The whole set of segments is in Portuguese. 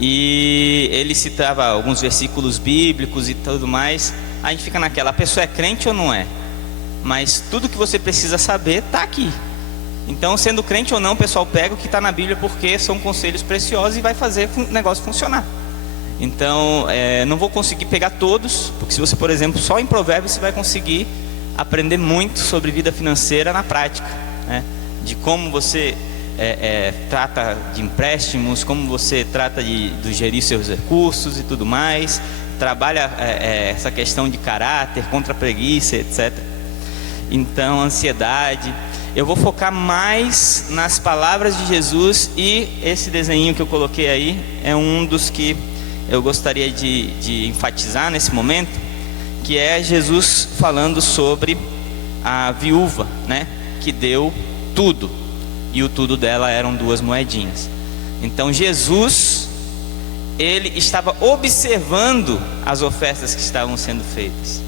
e ele citava alguns versículos bíblicos e tudo mais. A gente fica naquela, a pessoa é crente ou não é? Mas tudo que você precisa saber está aqui. Então, sendo crente ou não, o pessoal pega o que está na Bíblia, porque são conselhos preciosos e vai fazer o negócio funcionar. Então, não vou conseguir pegar todos, porque se você, por exemplo, só em Provérbios você vai conseguir aprender muito sobre vida financeira na prática, né? De como você trata de empréstimos, como você trata de gerir seus recursos e tudo mais. Trabalha essa questão de caráter, contra a preguiça, etc. Então, ansiedade. Eu vou focar mais nas palavras de Jesus, e esse desenho que eu coloquei aí é um dos que eu gostaria de enfatizar nesse momento, que é Jesus falando sobre a viúva, né, que deu tudo, e o tudo dela eram 2 moedinhas. Então Jesus, ele estava observando as ofertas que estavam sendo feitas,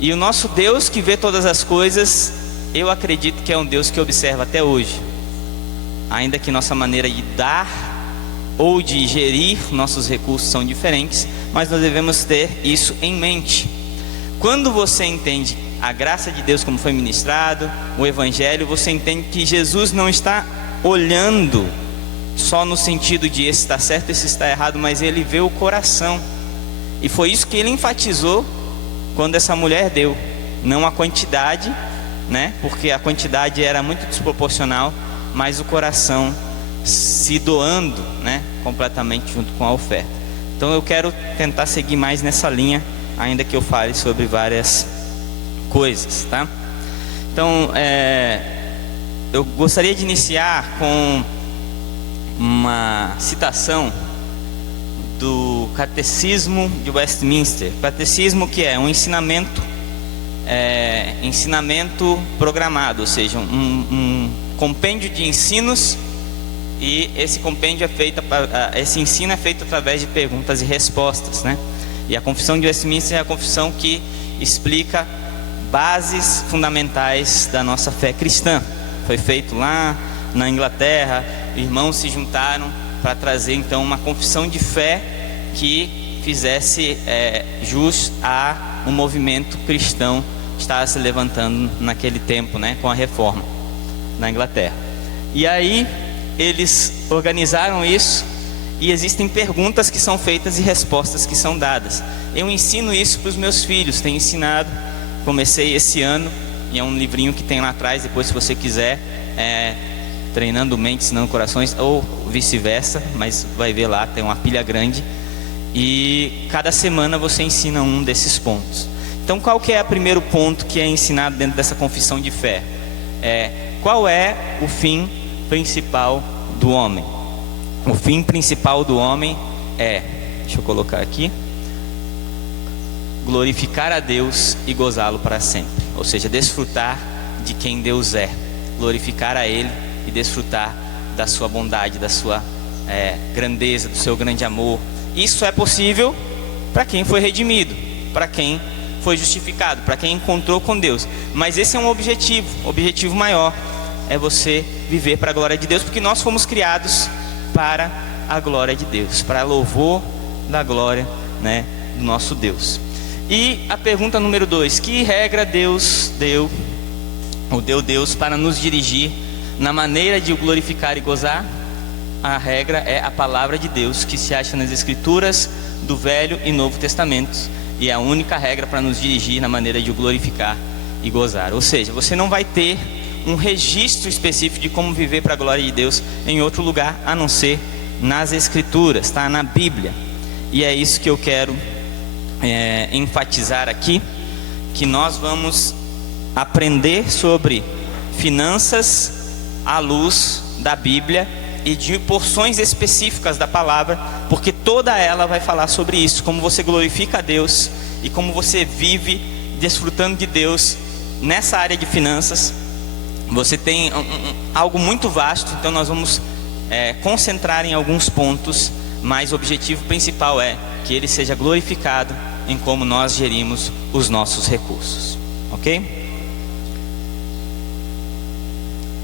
e o nosso Deus, que vê todas as coisas, eu acredito que é um Deus que observa até hoje, ainda que nossa maneira de dar ou de gerir nossos recursos são diferentes, mas nós devemos ter isso em mente. Quando você entende a graça de Deus como foi ministrado, o Evangelho, você entende que Jesus não está olhando só no sentido de esse está certo, esse está errado, mas ele vê o coração. E foi isso que ele enfatizou quando essa mulher deu, não a quantidade, né? Porque a quantidade era muito desproporcional, mas o coração se doando, né, completamente junto com a oferta. Então eu quero tentar seguir mais nessa linha, ainda que eu fale sobre várias coisas, tá? Então eu gostaria de iniciar com uma citação do Catecismo de Westminster. Catecismo, que é um ensinamento programado, ou seja, um compêndio de ensinos. E esse compêndio esse ensino é feito através de perguntas e respostas, né? E a Confissão de Westminster é a confissão que explica bases fundamentais da nossa fé cristã. Foi feito lá na Inglaterra, irmãos se juntaram para trazer então uma confissão de fé que fizesse jus a um movimento cristão que estava se levantando naquele tempo, né? Com a reforma na Inglaterra. E aí eles organizaram isso, e existem perguntas que são feitas e respostas que são dadas. Eu ensino isso para os meus filhos, tenho ensinado, comecei esse ano, e é um livrinho que tem lá atrás, depois se você quiser, Treinando Mentes, Ensinando Corações, ou vice-versa, mas vai ver lá, tem uma pilha grande, e cada semana você ensina um desses pontos. Então qual que é o primeiro ponto que é ensinado dentro dessa confissão de fé? Qual é o fim principal do homem? O fim principal do homem deixa eu colocar aqui, glorificar a Deus e gozá-lo para sempre. Ou seja, desfrutar de quem Deus é, glorificar a Ele e desfrutar da sua bondade, da sua grandeza, do seu grande amor. Isso é possível para quem foi redimido, para quem foi justificado, para quem encontrou com Deus. Mas esse é um objetivo maior, é você viver para a glória de Deus, porque nós fomos criados para a glória de Deus, para louvor da glória, né, do nosso Deus. E a pergunta número 2, que regra Deus deu Deus para nos dirigir na maneira de o glorificar e gozar? A regra é a palavra de Deus, que se acha nas Escrituras do Velho e Novo Testamentos, e é a única regra para nos dirigir na maneira de o glorificar e gozar. Ou seja, você não vai ter um registro específico de como viver para a glória de Deus em outro lugar, a não ser nas Escrituras, está na Bíblia. E é isso que eu quero enfatizar aqui, que nós vamos aprender sobre finanças à luz da Bíblia e de porções específicas da palavra, porque toda ela vai falar sobre isso, como você glorifica a Deus e como você vive desfrutando de Deus nessa área de finanças. Você tem algo muito vasto, então nós vamos concentrar em alguns pontos, mas o objetivo principal é que Ele seja glorificado em como nós gerimos os nossos recursos, ok? O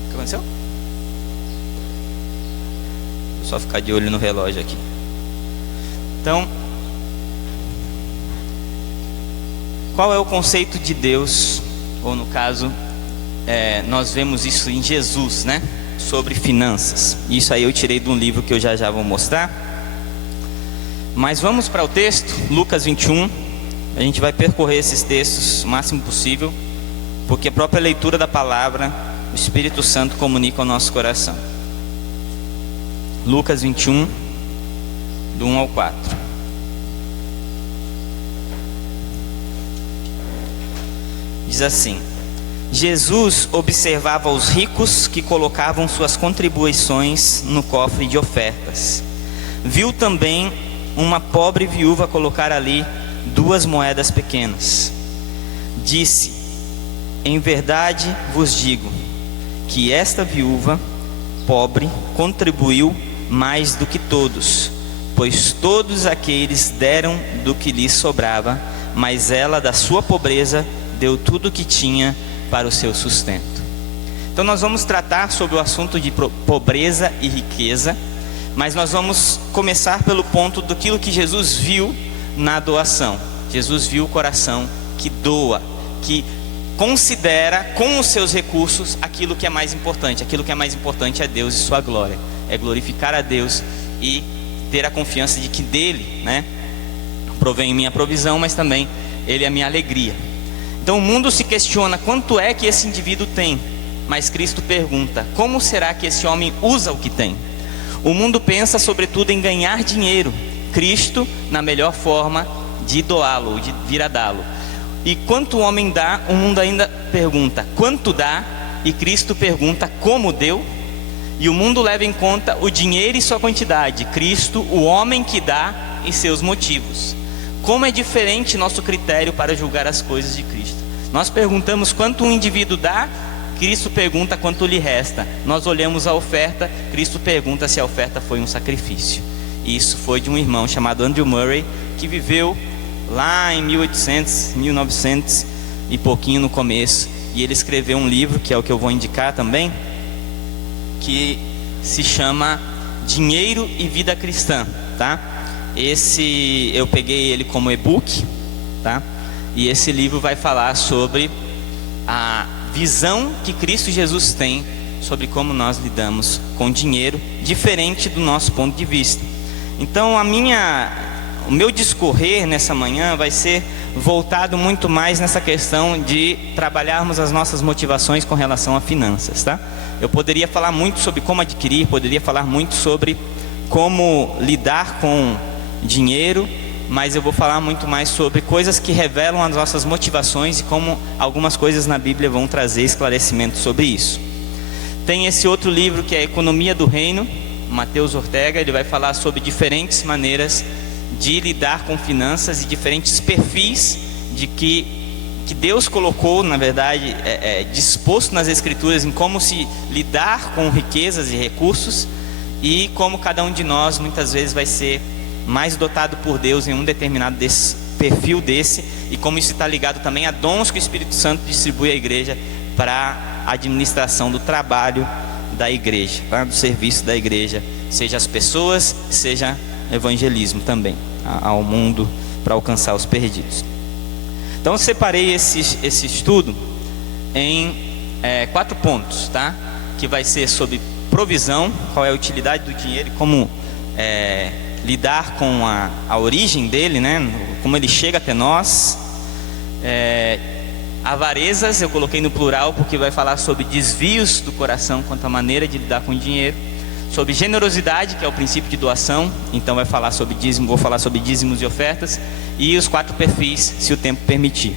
que aconteceu? Vou só ficar de olho no relógio aqui. Então, qual é o conceito de Deus? Ou no caso, nós vemos isso em Jesus, né? Sobre finanças. Isso aí eu tirei de um livro que eu já vou mostrar. Mas vamos para o texto, Lucas 21. A gente vai percorrer esses textos o máximo possível, porque a própria leitura da palavra, o Espírito Santo comunica ao nosso coração. Lucas 21, do 1 ao 4. Diz assim: Jesus observava os ricos que colocavam suas contribuições no cofre de ofertas. Viu também uma pobre viúva colocar ali 2 moedas pequenas. Disse: em verdade vos digo que esta viúva pobre contribuiu mais do que todos, pois todos aqueles deram do que lhes sobrava, mas ela da sua pobreza deu tudo o que tinha para o seu sustento. Então nós vamos tratar sobre o assunto de pobreza e riqueza, mas nós vamos começar pelo ponto daquilo que Jesus viu na doação. Jesus viu o coração que doa, que considera com os seus recursos aquilo que é mais importante. Aquilo que é mais importante é Deus e sua glória, é glorificar a Deus e ter a confiança de que dele, né, provém minha provisão, mas também ele é a minha alegria. Então o mundo se questiona quanto é que esse indivíduo tem, mas Cristo pergunta: como será que esse homem usa o que tem? O mundo pensa sobretudo em ganhar dinheiro. Cristo, na melhor forma de doá-lo, de vir a dá-lo. E quanto o homem dá, o mundo ainda pergunta quanto dá, e Cristo pergunta como deu. E o mundo leva em conta o dinheiro e sua quantidade, Cristo, o homem que dá, e seus motivos. Como é diferente nosso critério para julgar as coisas de Cristo. Nós perguntamos quanto um indivíduo dá, Cristo pergunta quanto lhe resta. Nós olhamos a oferta, Cristo pergunta se a oferta foi um sacrifício. E isso foi de um irmão chamado Andrew Murray, que viveu lá em 1800, 1900 e pouquinho no começo. E ele escreveu um livro, que é o que eu vou indicar também, que se chama Dinheiro e Vida Cristã, tá? Esse eu peguei ele como e-book, tá? E esse livro vai falar sobre a visão que Cristo Jesus tem sobre como nós lidamos com dinheiro, diferente do nosso ponto de vista. Então o meu discorrer nessa manhã vai ser voltado muito mais nessa questão de trabalharmos as nossas motivações com relação a finanças, tá? Eu poderia falar muito sobre como adquirir, poderia falar muito sobre como lidar com dinheiro, mas eu vou falar muito mais sobre coisas que revelam as nossas motivações e como algumas coisas na Bíblia vão trazer esclarecimento sobre isso. Tem esse outro livro que é Economia do Reino, Mateus Ortega. Ele vai falar sobre diferentes maneiras de lidar com finanças e diferentes perfis de que Deus colocou, na verdade, disposto nas Escrituras em como se lidar com riquezas e recursos, e como cada um de nós muitas vezes vai ser mais dotado por Deus em um determinado perfil desse, e como isso está ligado também a dons que o Espírito Santo distribui à igreja para a administração do trabalho da igreja, tá? Do serviço da igreja, seja as pessoas, seja evangelismo também ao mundo, para alcançar os perdidos. Então eu separei esse estudo em 4 pontos, tá? Que vai ser sobre provisão, qual é a utilidade do dinheiro e como lidar com a origem dele, né? Como ele chega até nós. Avarezas, eu coloquei no plural porque vai falar sobre desvios do coração quanto à maneira de lidar com o dinheiro. Sobre generosidade, que é o princípio de doação, então vai falar sobre dízimo, vou falar sobre dízimos e ofertas. E os 4 perfis, se o tempo permitir.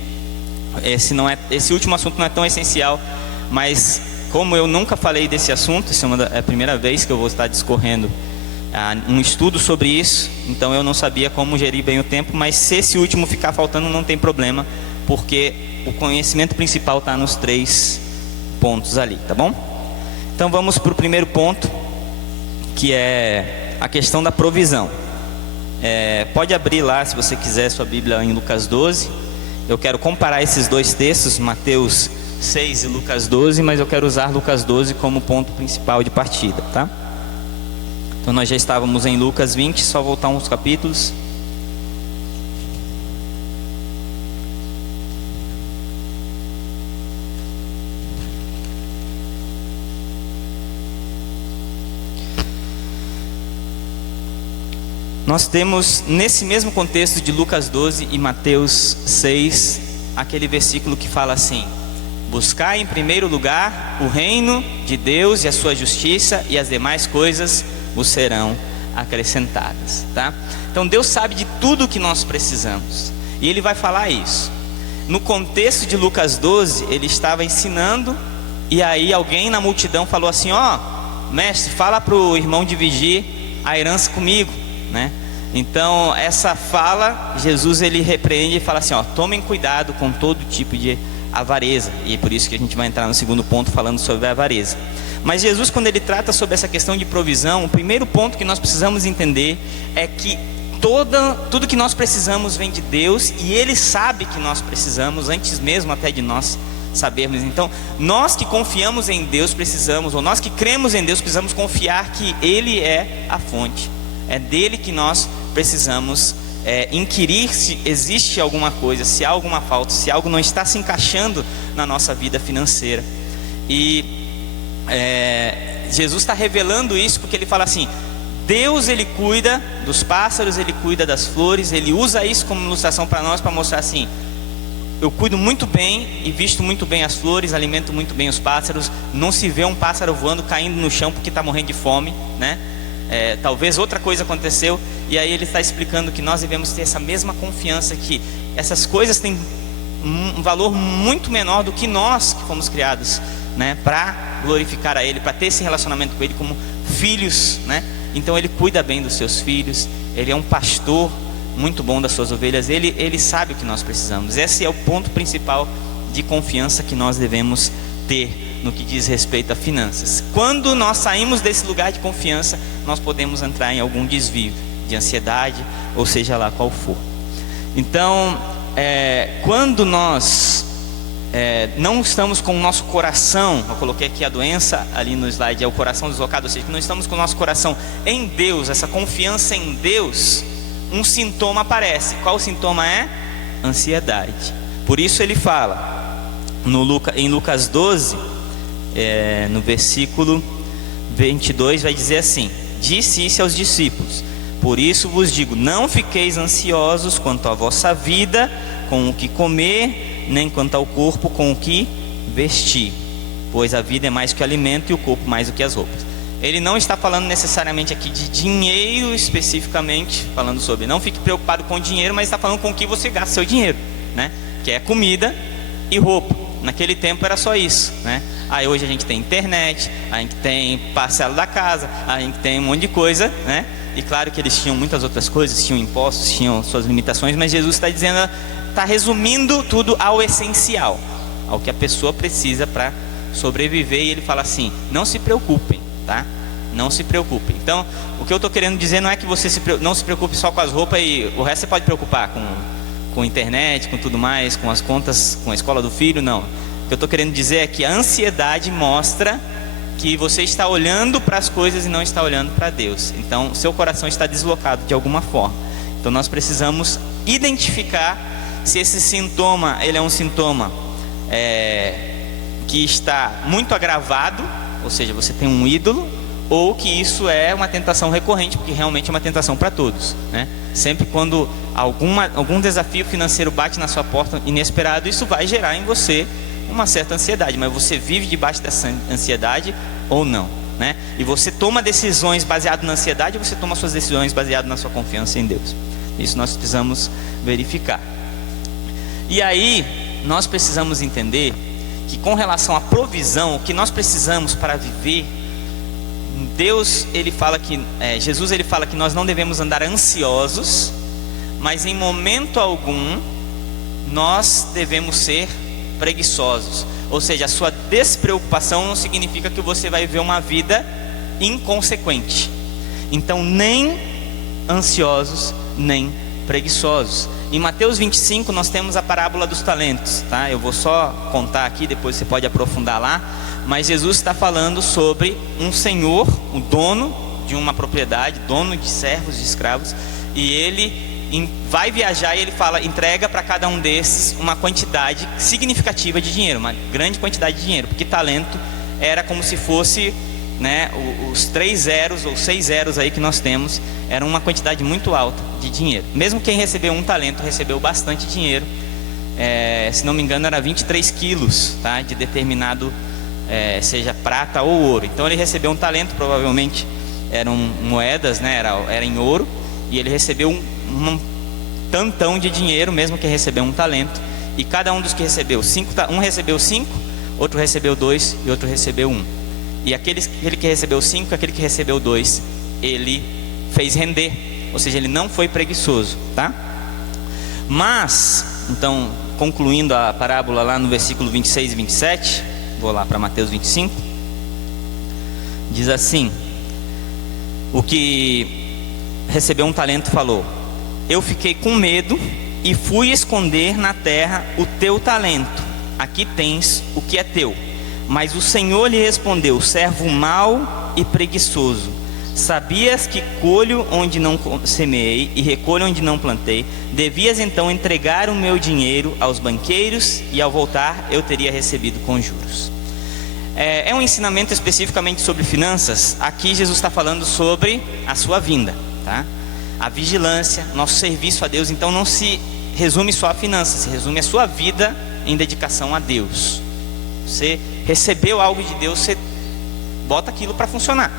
Esse último assunto não é tão essencial, mas como eu nunca falei desse assunto, essa é a primeira vez que eu vou estar discorrendo um estudo sobre isso, então eu não sabia como gerir bem o tempo, mas se esse último ficar faltando não tem problema, porque o conhecimento principal está nos 3 pontos ali, tá bom? Então vamos para o primeiro ponto, que é a questão da provisão. Pode abrir lá, se você quiser, sua Bíblia em Lucas 12. Eu quero comparar esses 2 textos, Mateus 6 e Lucas 12, mas eu quero usar Lucas 12 como ponto principal de partida, tá? Então nós já estávamos em Lucas 20, só voltar uns capítulos. nós temos nesse mesmo contexto de Lucas 12 e Mateus 6, aquele versículo que fala assim: buscar em primeiro lugar o reino de Deus e a sua justiça, e as demais coisas vos serão acrescentadas, tá? Então Deus sabe de tudo o que nós precisamos, e Ele vai falar isso. No contexto de Lucas 12, Ele estava ensinando, e aí alguém na multidão falou assim: mestre, fala para o irmão dividir a herança comigo, né? Então essa fala, Jesus ele repreende e fala assim: tomem cuidado com todo tipo de avareza. E é por isso que a gente vai entrar no segundo ponto, falando sobre a avareza. Mas Jesus, quando ele trata sobre essa questão de provisão, o primeiro ponto que nós precisamos entender é que tudo que nós precisamos vem de Deus, e Ele sabe que nós precisamos antes mesmo até de nós sabermos. Então nós que confiamos em Deus precisamos, ou nós que cremos em Deus precisamos confiar que Ele é a fonte. É dele que nós precisamos inquirir se existe alguma coisa, se há alguma falta, se algo não está se encaixando na nossa vida financeira. E Jesus está revelando isso porque Ele fala assim: Deus ele cuida dos pássaros, Ele cuida das flores. Ele usa isso como ilustração para nós, para mostrar assim: eu cuido muito bem e visto muito bem as flores, alimento muito bem os pássaros. Não se vê um pássaro voando, caindo no chão porque está morrendo de fome, né? Talvez outra coisa aconteceu. E aí Ele está explicando que nós devemos ter essa mesma confiança, que essas coisas têm um valor muito menor do que nós que fomos criados, né, para glorificar a Ele, para ter esse relacionamento com Ele como filhos, né? Então Ele cuida bem dos seus filhos, Ele é um pastor muito bom das suas ovelhas, Ele sabe o que nós precisamos. Esse é o ponto principal de confiança que nós devemos ter no que diz respeito a finanças. Quando nós saímos desse lugar de confiança, nós podemos entrar em algum desvio de ansiedade, ou seja lá qual for. Então, quando nós não estamos com o nosso coração, eu coloquei aqui a doença ali no slide, é o coração deslocado, ou seja, que não estamos com o nosso coração em Deus, essa confiança em Deus, um sintoma aparece. Qual sintoma é? Ansiedade. Por isso Ele fala em Lucas 12, no versículo 22, vai dizer assim: disse isso aos discípulos: por isso vos digo, não fiqueis ansiosos quanto à vossa vida, com o que comer, nem quanto ao corpo, com o que vestir. Pois a vida é mais que o alimento, e o corpo mais do que as roupas. Ele não está falando necessariamente aqui de dinheiro especificamente, falando sobre não fique preocupado com o dinheiro, mas está falando com o que você gasta seu dinheiro, né? Que é comida e roupa. Naquele tempo era só isso, né? Aí hoje a gente tem internet, a gente tem parcela da casa, a gente tem um monte de coisa, né? E claro que eles tinham muitas outras coisas, tinham impostos, tinham suas limitações, mas Jesus está dizendo, está resumindo tudo ao essencial, ao que a pessoa precisa para sobreviver. E Ele fala assim: não se preocupem, tá? Não se preocupem. Então, o que eu estou querendo dizer não é que você não se preocupe só com as roupas e o resto você pode preocupar com internet, com tudo mais, com as contas, com a escola do filho, não. O que eu estou querendo dizer é que a ansiedade mostra que você está olhando para as coisas e não está olhando para Deus. Então, seu coração está deslocado de alguma forma. Então, nós precisamos identificar se esse sintoma, ele é um sintoma que está muito agravado, ou seja, você tem um ídolo, ou que isso é uma tentação recorrente, porque realmente é uma tentação para todos, né? Sempre quando algum desafio financeiro bate na sua porta inesperado, isso vai gerar em você uma certa ansiedade, mas você vive debaixo dessa ansiedade ou não, né? E você toma decisões baseadas na ansiedade, ou você toma suas decisões baseadas na sua confiança em Deus. Isso nós precisamos verificar. E aí nós precisamos entender que com relação à provisão, o que nós precisamos para viver, Deus, ele fala que Jesus ele fala que nós não devemos andar ansiosos, mas em momento algum nós devemos ser preguiçosos. Ou seja, a sua despreocupação não significa que você vai viver uma vida inconsequente. Então, nem ansiosos, nem preguiçosos. Em Mateus 25 nós temos a parábola dos talentos, tá? Eu vou só contar aqui, depois você pode aprofundar lá. Mas Jesus está falando sobre um senhor, o dono de uma propriedade, dono de servos, de escravos, e ele vai viajar e ele fala, entrega para cada um desses uma quantidade significativa de dinheiro, uma grande quantidade de dinheiro, porque talento era como se fosse né, os 3 zeros ou 6 zeros aí que nós temos, era uma quantidade muito alta de dinheiro. Mesmo quem recebeu 1 talento recebeu bastante dinheiro. Se não me engano era 23 quilos, tá, de determinado, seja prata ou ouro. Então ele recebeu 1 talento, provavelmente eram moedas, né, era em ouro, e ele recebeu um tantão de dinheiro, mesmo que recebeu 1 talento. E cada um dos que recebeu 5, um recebeu 5, outro recebeu 2 e outro recebeu 1. E aquele que recebeu 5, aquele que recebeu 2, ele fez render, ou seja, ele não foi preguiçoso, tá? Mas, então, concluindo a parábola lá no versículo 26 e 27, vou lá para Mateus 25, diz assim: o que recebeu 1 talento falou: eu fiquei com medo e fui esconder na terra o teu talento, aqui tens o que é teu. Mas o Senhor lhe respondeu: servo mau e preguiçoso, sabias que colho onde não semeei e recolho onde não plantei? Devias então entregar o meu dinheiro aos banqueiros, e ao voltar eu teria recebido com juros. É um ensinamento especificamente sobre finanças. Aqui Jesus está falando sobre a sua vinda, tá? A vigilância, nosso serviço a Deus. Então não se resume só a finanças, se resume a sua vida em dedicação a Deus. Você recebeu algo de Deus, você bota aquilo para funcionar.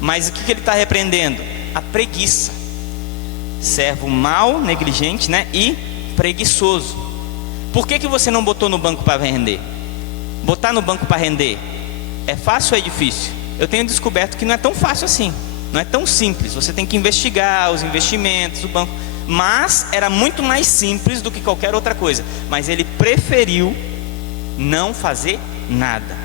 Mas o que ele está repreendendo? A preguiça. Servo mau, negligente, né? E preguiçoso. Por que você não botou no banco para render? Botar no banco para render é fácil ou é difícil? Eu tenho descoberto que não é tão fácil assim. Não é tão simples. Você tem que investigar os investimentos, o banco. Mas era muito mais simples do que qualquer outra coisa. Mas ele preferiu não fazer nada.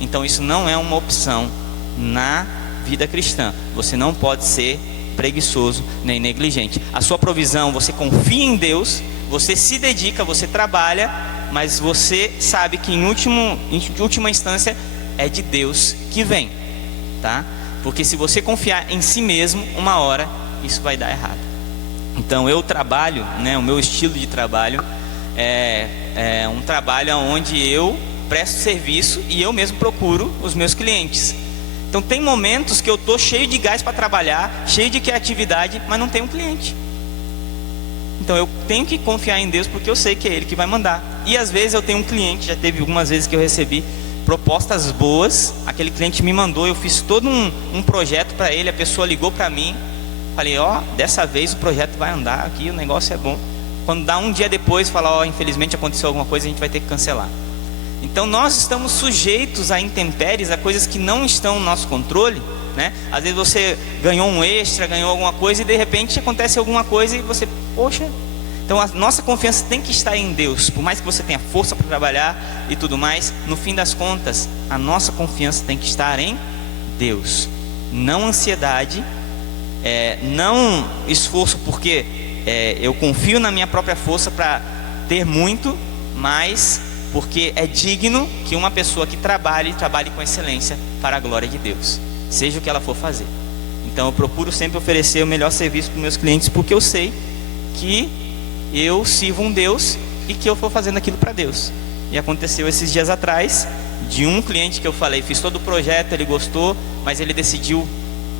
Então isso não é uma opção na vida cristã. Você não pode ser preguiçoso nem negligente. A sua provisão, você confia em Deus, você se dedica, você trabalha, mas você sabe que em última instância é de Deus que vem, tá? Porque se você confiar em si mesmo, uma hora isso vai dar errado. Então eu trabalho, né, o meu estilo de trabalho é um trabalho onde eu presto serviço e eu mesmo procuro os meus clientes. Então tem momentos que eu estou cheio de gás para trabalhar, cheio de criatividade, mas não tenho um cliente. Então eu tenho que confiar em Deus, porque eu sei que é Ele que vai mandar. E às vezes eu tenho um cliente, já teve algumas vezes que eu recebi propostas boas, aquele cliente me mandou, eu fiz todo um projeto para ele, a pessoa ligou para mim, falei: dessa vez o projeto vai andar aqui, o negócio é bom. Quando dá um dia depois, fala: infelizmente aconteceu alguma coisa, a gente vai ter que cancelar. Então nós estamos sujeitos a intempéries, a coisas que não estão no nosso controle, né? Às vezes você ganhou um extra, ganhou alguma coisa e de repente acontece alguma coisa e você, poxa. Então a nossa confiança tem que estar em Deus. Por mais que você tenha força para trabalhar e tudo mais, no fim das contas, a nossa confiança tem que estar em Deus. Não ansiedade, não esforço, porque eu confio na minha própria força para ter muito, mas porque é digno que uma pessoa que trabalhe com excelência para a glória de Deus, seja o que ela for fazer. Então eu procuro sempre oferecer o melhor serviço para os meus clientes, porque eu sei que eu sirvo um Deus e que eu estou fazendo aquilo para Deus. E aconteceu esses dias atrás, de um cliente que eu falei, fiz todo o projeto, ele gostou, mas ele decidiu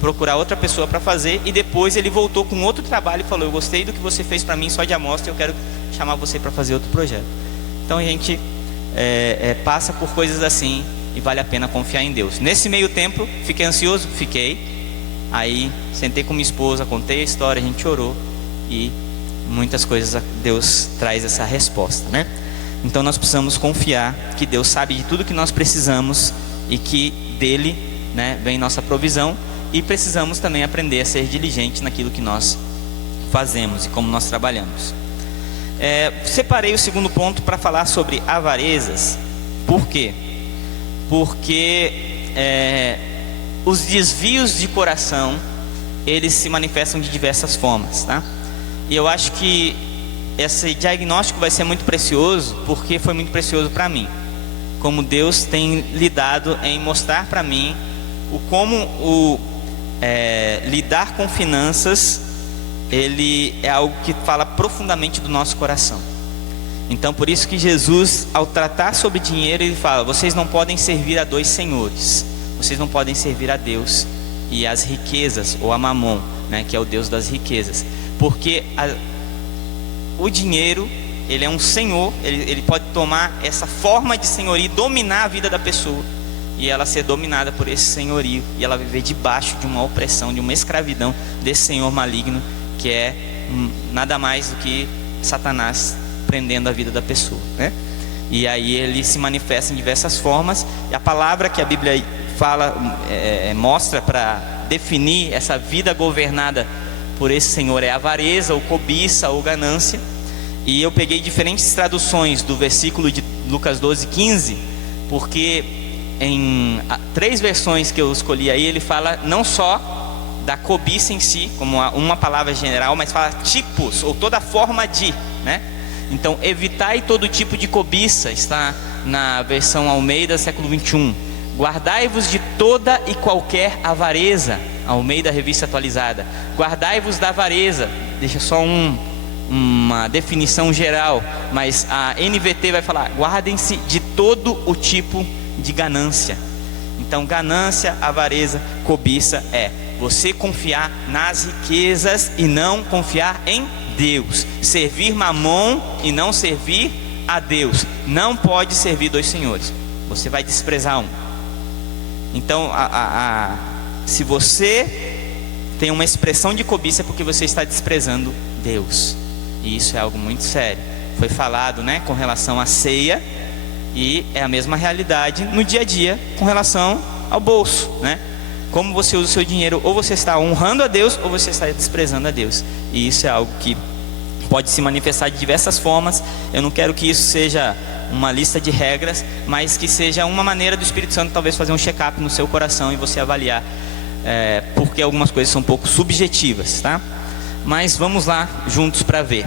procurar outra pessoa para fazer, e depois ele voltou com outro trabalho e falou: eu gostei do que você fez para mim só de amostra, eu quero chamar você para fazer outro projeto. Então a gente passa por coisas assim e vale a pena confiar em Deus. Nesse meio tempo, fiquei ansioso? Fiquei. Aí sentei com minha esposa, contei a história, a gente orou e muitas coisas Deus traz essa resposta, né? Então nós precisamos confiar que Deus sabe de tudo que nós precisamos e que dele, né, vem nossa provisão, e precisamos também aprender a ser diligente naquilo que nós fazemos e como nós trabalhamos. Separei o segundo ponto para falar sobre avarezas. Por quê? Porque os desvios de coração, eles se manifestam de diversas formas, tá? E eu acho que esse diagnóstico vai ser muito precioso, porque foi muito precioso para mim. Como Deus tem lidado em mostrar para mim como lidar com finanças, ele é algo que fala profundamente do nosso coração. Então por isso que Jesus, ao tratar sobre dinheiro, ele fala: vocês não podem servir a 2 senhores. vocês não podem servir a Deus e as riquezas, ou a Mamon, né, que é o Deus das riquezas, porque o dinheiro, ele é um senhor, ele pode tomar essa forma de senhorio e dominar a vida da pessoa, e ela ser dominada por esse senhorio, e ela viver debaixo de uma opressão, de uma escravidão desse senhor maligno, que é nada mais do que Satanás prendendo a vida da pessoa, né? E aí ele se manifesta em diversas formas, e a palavra que a Bíblia fala, mostra para definir essa vida governada por esse senhor é avareza, ou cobiça, ou ganância. E eu peguei diferentes traduções do versículo de Lucas 12:15, porque em 3 versões que eu escolhi aí, ele fala não só da cobiça em si, como uma palavra general, mas fala tipos, ou toda forma de, né? Então, evitai todo tipo de cobiça, está na versão Almeida, século 21. Guardai-vos de toda e qualquer avareza, Almeida, revista atualizada. Guardai-vos da avareza, deixa só uma definição geral, mas a NVT vai falar: guardem-se de todo o tipo de ganância. Então, ganância, avareza, cobiça é você confiar nas riquezas e não confiar em Deus, servir Mamon e não servir a Deus. Não pode servir 2 senhores, você vai desprezar um. Então, se você tem uma expressão de cobiça, é porque você está desprezando Deus, e isso é algo muito sério. Foi falado, né, com relação à ceia, e é a mesma realidade no dia a dia com relação ao bolso, né? Como você usa o seu dinheiro, ou você está honrando a Deus, ou você está desprezando a Deus. E isso é algo que pode se manifestar de diversas formas. Eu não quero que isso seja uma lista de regras, mas que seja uma maneira do Espírito Santo talvez fazer um check-up no seu coração e você avaliar, porque algumas coisas são um pouco subjetivas, tá? Mas vamos lá juntos para ver.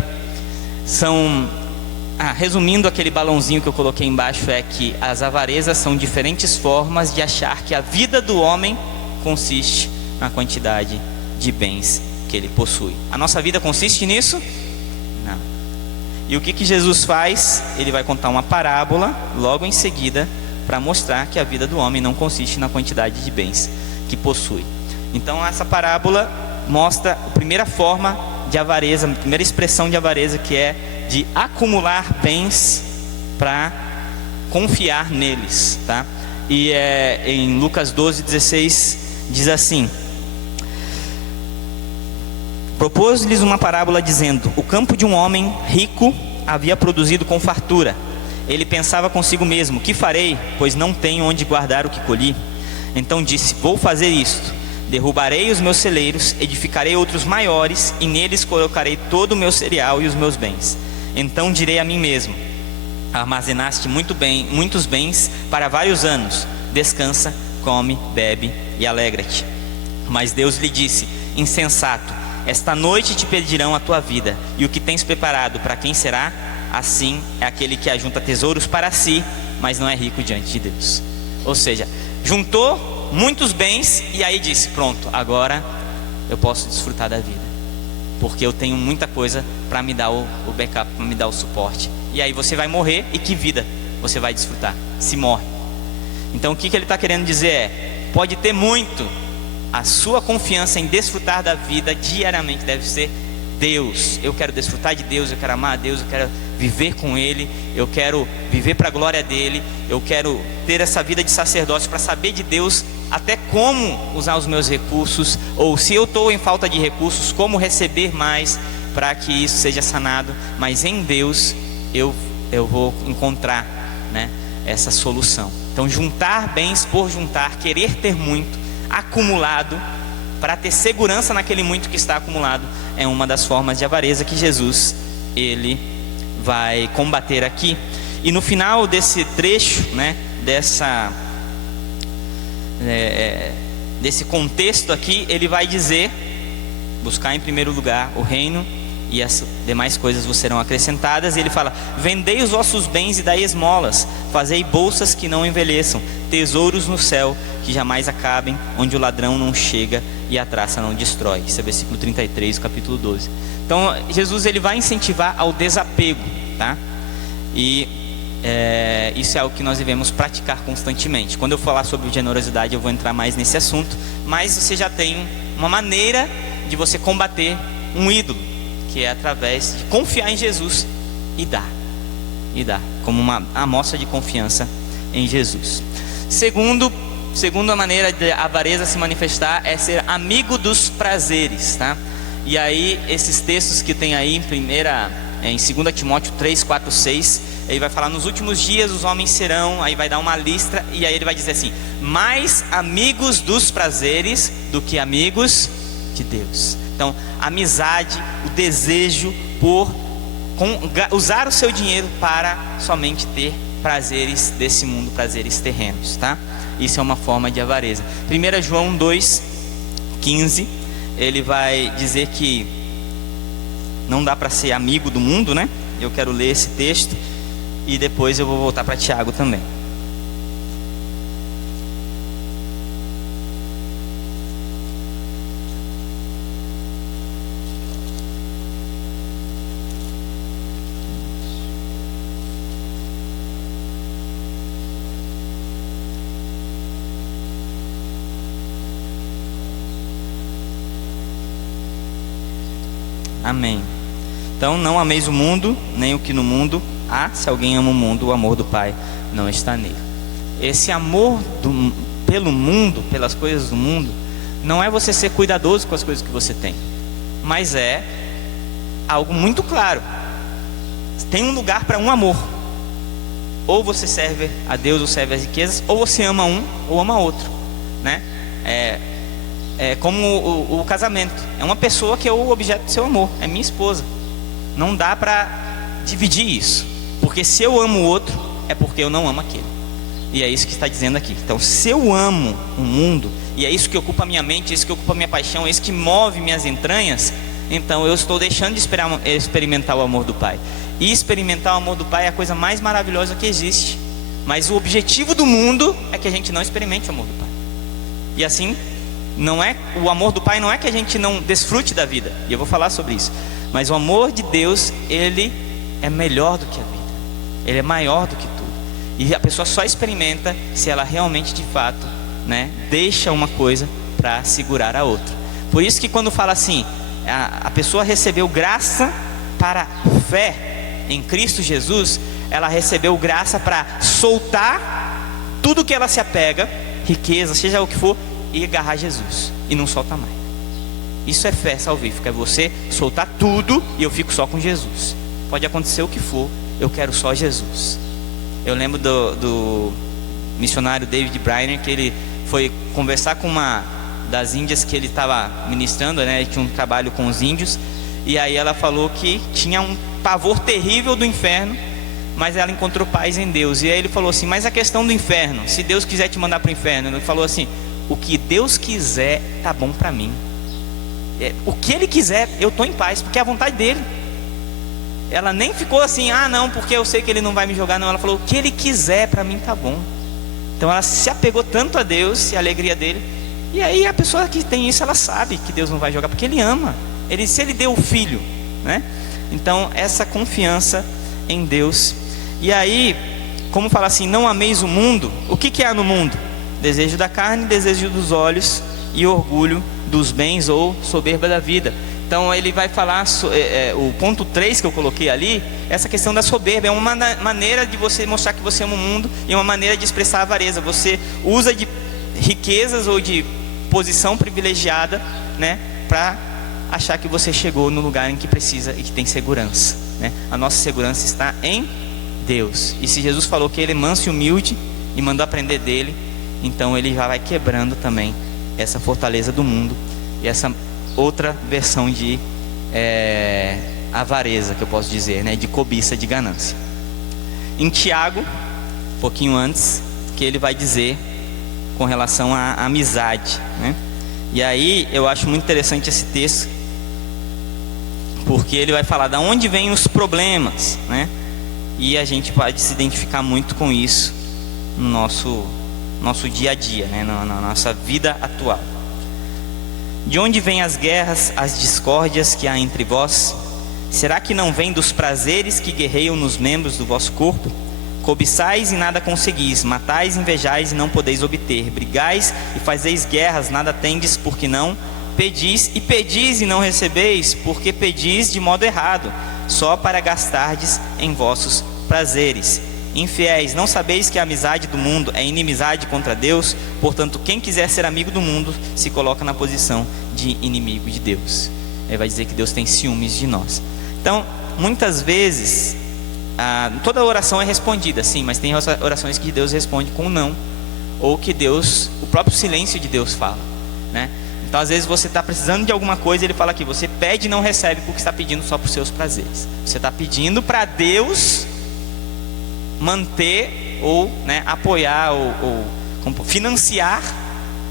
Resumindo, aquele balãozinho que eu coloquei embaixo é que as avarezas são diferentes formas de achar que a vida do homem consiste na quantidade de bens que ele possui. A nossa vida consiste nisso? Não. E o que Jesus faz? Ele vai contar uma parábola logo em seguida para mostrar que a vida do homem não consiste na quantidade de bens que possui. Então essa parábola mostra a primeira forma de avareza, a primeira expressão de avareza, que é de acumular bens para confiar neles, tá? E em Lucas 12:16 diz assim: propôs-lhes uma parábola dizendo: o campo de um homem rico havia produzido com fartura. Ele pensava consigo mesmo: que farei, pois não tenho onde guardar o que colhi? Então disse: vou fazer isto: derrubarei os meus celeiros, edificarei outros maiores, e neles colocarei todo o meu cereal e os meus bens. Então direi a mim mesmo: armazenaste muitos bens para vários anos, descansa, come, bebe e alegra-te. Mas Deus lhe disse: insensato, esta noite te pedirão a tua vida, e o que tens preparado, para quem será? Assim é aquele que ajunta tesouros para si, mas não é rico diante de Deus. Ou seja, juntou muitos bens e aí disse: pronto, agora eu posso desfrutar da vida, porque eu tenho muita coisa para me dar o backup, para me dar o suporte. E aí você vai morrer, e que vida você vai desfrutar se morre? Então o que ele está querendo dizer é: pode ter muito, a sua confiança em desfrutar da vida diariamente deve ser Deus. Eu quero desfrutar de Deus, eu quero amar a Deus, eu quero viver com Ele, eu quero viver para a glória dEle, eu quero ter essa vida de sacerdócio para saber de Deus até como usar os meus recursos, ou se eu estou em falta de recursos, como receber mais para que isso seja sanado. Mas em Deus eu vou encontrar, né, essa solução. Então, juntar bens por juntar, querer ter muito acumulado para ter segurança naquele muito que está acumulado, é uma das formas de avareza que Jesus ele vai combater aqui. E no final desse trecho, né, desse contexto aqui, ele vai dizer: buscar em primeiro lugar o reino, e as demais coisas vos serão acrescentadas. E ele fala: vendei os vossos bens e dai esmolas, fazei bolsas que não envelheçam, tesouros no céu que jamais acabem, onde o ladrão não chega e a traça não destrói. Isso é versículo 33, capítulo 12. Então Jesus ele vai incentivar ao desapego, tá? E isso é algo que nós devemos praticar constantemente. Quando eu falar sobre generosidade, eu vou entrar mais nesse assunto, mas você já tem uma maneira de você combater um ídolo, que é através de confiar em Jesus e dar, como uma amostra de confiança em Jesus. Segunda maneira de avareza se manifestar é ser amigo dos prazeres, tá? E aí esses textos que tem aí em 2 Timóteo 3, 4, 6, ele vai falar: nos últimos dias os homens serão, aí vai dar uma lista, e aí ele vai dizer assim: mais amigos dos prazeres do que amigos de Deus. Então, amizade, o desejo por usar o seu dinheiro para somente ter prazeres desse mundo, prazeres terrenos, tá? Isso é uma forma de avareza. 1 João 2,15, ele vai dizer que não dá para ser amigo do mundo, né? Eu quero ler esse texto e depois eu vou voltar para Tiago também. Amém. Então, não ameis o mundo, nem o que no mundo há. Se alguém ama o mundo, o amor do Pai não está nele. Esse amor pelo mundo, pelas coisas do mundo, não é você ser cuidadoso com as coisas que você tem, mas é algo muito claro. Tem um lugar para um amor. Ou você serve a Deus ou serve as riquezas, ou você ama um ou ama outro, né? É como o casamento. É uma pessoa que é o objeto do seu amor, é minha esposa. Não dá para dividir isso, porque se eu amo o outro, é porque eu não amo aquele. E é isso que está dizendo aqui. Então, se eu amo o mundo, e é isso que ocupa a minha mente, é isso que ocupa a minha paixão, é isso que move minhas entranhas, então eu estou deixando de experimentar o amor do Pai. E experimentar o amor do Pai é a coisa mais maravilhosa que existe. Mas o objetivo do mundo é que a gente não experimente o amor do Pai. E assim, o amor do Pai não é que a gente não desfrute da vida, e eu vou falar sobre isso, mas o amor de Deus, ele é melhor do que a vida, ele é maior do que tudo, e a pessoa só experimenta se ela realmente de fato, né, deixa uma coisa para segurar a outra. Por isso que quando fala assim, a pessoa recebeu graça para fé em Cristo Jesus, ela recebeu graça para soltar tudo que ela se apega, riqueza, seja o que for, e agarrar Jesus, e não solta mais. Isso é fé salvífica, é você soltar tudo e eu fico só com Jesus. Pode acontecer o que for, eu quero só Jesus. Eu lembro do missionário David Briner, que ele foi conversar com uma das índias que ele estava ministrando, né? Ele tinha um trabalho com os índios, e aí ela falou que tinha um pavor terrível do inferno, mas ela encontrou paz em Deus. E aí ele falou assim: mas a questão do inferno, se Deus quiser te mandar para o inferno, ele falou assim: o que Deus quiser tá bom para mim. O que Ele quiser, eu estou em paz, porque é a vontade dEle. Ela nem ficou assim: ah não, porque eu sei que Ele não vai me jogar. Não, ela falou: o que Ele quiser para mim tá bom. Então ela se apegou tanto a Deus e a alegria dEle. E aí a pessoa que tem isso, ela sabe que Deus não vai jogar, porque Ele ama. Se Ele deu o Filho, né? Então essa confiança em Deus. E aí, como fala assim, não ameis o mundo. O que há no mundo? Desejo da carne, desejo dos olhos e orgulho dos bens ou soberba da vida. Então ele vai falar, o ponto 3 que eu coloquei ali, essa questão da soberba. É uma maneira de você mostrar que você ama o mundo, e uma maneira de expressar a avareza. Você usa de riquezas ou de posição privilegiada, né, para achar que você chegou no lugar em que precisa e que tem segurança, né? A nossa segurança está em Deus. E se Jesus falou que Ele é manso e humilde e mandou aprender dele, então Ele já vai quebrando também essa fortaleza do mundo e essa outra versão de avareza, que eu posso dizer, né, de cobiça, de ganância. Em Tiago, um pouquinho antes, que ele vai dizer com relação à amizade, né? E aí eu acho muito interessante esse texto, porque ele vai falar de onde vêm os problemas, né? E a gente pode se identificar muito com isso no nosso dia a dia, né? Na nossa vida atual. De onde vêm as guerras, as discórdias que há entre vós? Será que não vem dos prazeres que guerreiam nos membros do vosso corpo? Cobiçais e nada conseguis, matais, invejais e não podeis obter, brigais e fazeis guerras, nada tendes porque não pedis, e pedis e não recebeis, porque pedis de modo errado, só para gastardes em vossos prazeres. Infiéis, não sabeis que a amizade do mundo é inimizade contra Deus? Portanto, quem quiser ser amigo do mundo, se coloca na posição de inimigo de Deus. Ele vai dizer que Deus tem ciúmes de nós. Então, muitas vezes, toda oração é respondida, sim, mas tem orações que Deus responde com não, ou que Deus, o próprio silêncio de Deus fala, né? Então, às vezes você está precisando de alguma coisa, ele fala aqui, você pede e não recebe porque está pedindo só para os seus prazeres. Você está pedindo para Deus manter ou, né, apoiar ou financiar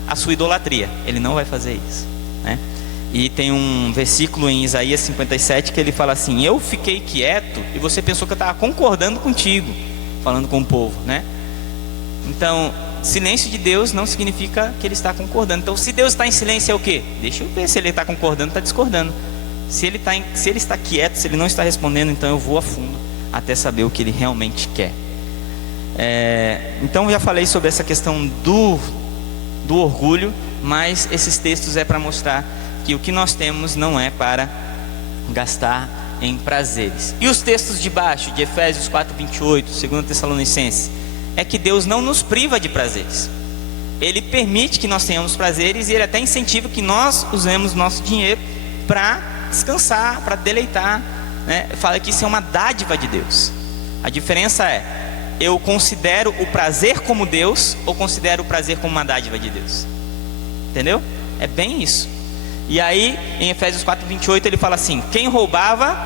a sua idolatria. Ele não vai fazer isso, né? E tem um versículo em Isaías 57 que ele fala assim: eu fiquei quieto e você pensou que eu estava concordando contigo, falando com o povo, né? Então, silêncio de Deus não significa que ele está concordando. Então, se Deus está em silêncio, é o quê? Deixa eu ver se ele está concordando ou está discordando. Se ele está quieto, se ele não está respondendo, então eu vou a fundo até saber o que ele realmente quer. Então, eu já falei sobre essa questão do orgulho, mas esses textos é para mostrar que o que nós temos não é para gastar em prazeres. E os textos de baixo, de Efésios 4:28, 2 Tessalonicenses, é que Deus não nos priva de prazeres. Ele permite que nós tenhamos prazeres, e Ele até incentiva que nós usemos nosso dinheiro para descansar, para deleitar, né? Fala que isso é uma dádiva de Deus. A diferença é, eu considero o prazer como Deus ou considero o prazer como uma dádiva de Deus? Entendeu? É bem isso. E aí em Efésios 4:28 ele fala assim: quem roubava,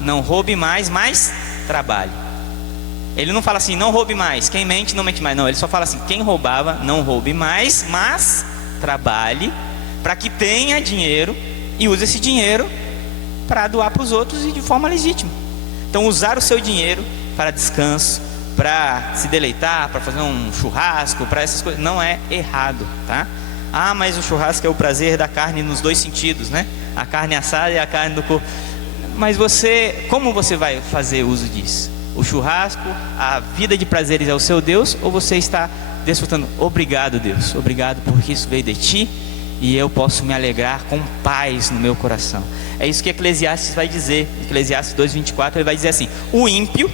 não roube mais, mas trabalhe. Ele não fala assim, não roube mais, quem mente, não mente mais. Não, ele só fala assim, quem roubava, não roube mais, mas trabalhe, para que tenha dinheiro, e use esse dinheiro para doar para os outros e de forma legítima. Então, usar o seu dinheiro para descanso, para se deleitar, para fazer um churrasco, para essas coisas, não é errado, tá? Ah, mas o churrasco é o prazer da carne nos dois sentidos, né? A carne assada e a carne do corpo. Mas como você vai fazer uso disso? O churrasco, a vida de prazeres é o seu Deus, ou você está desfrutando? Obrigado, Deus, obrigado porque isso veio de ti e eu posso me alegrar com paz no meu coração. É isso que Eclesiastes vai dizer. Eclesiastes 2:24, ele vai dizer assim: o ímpio,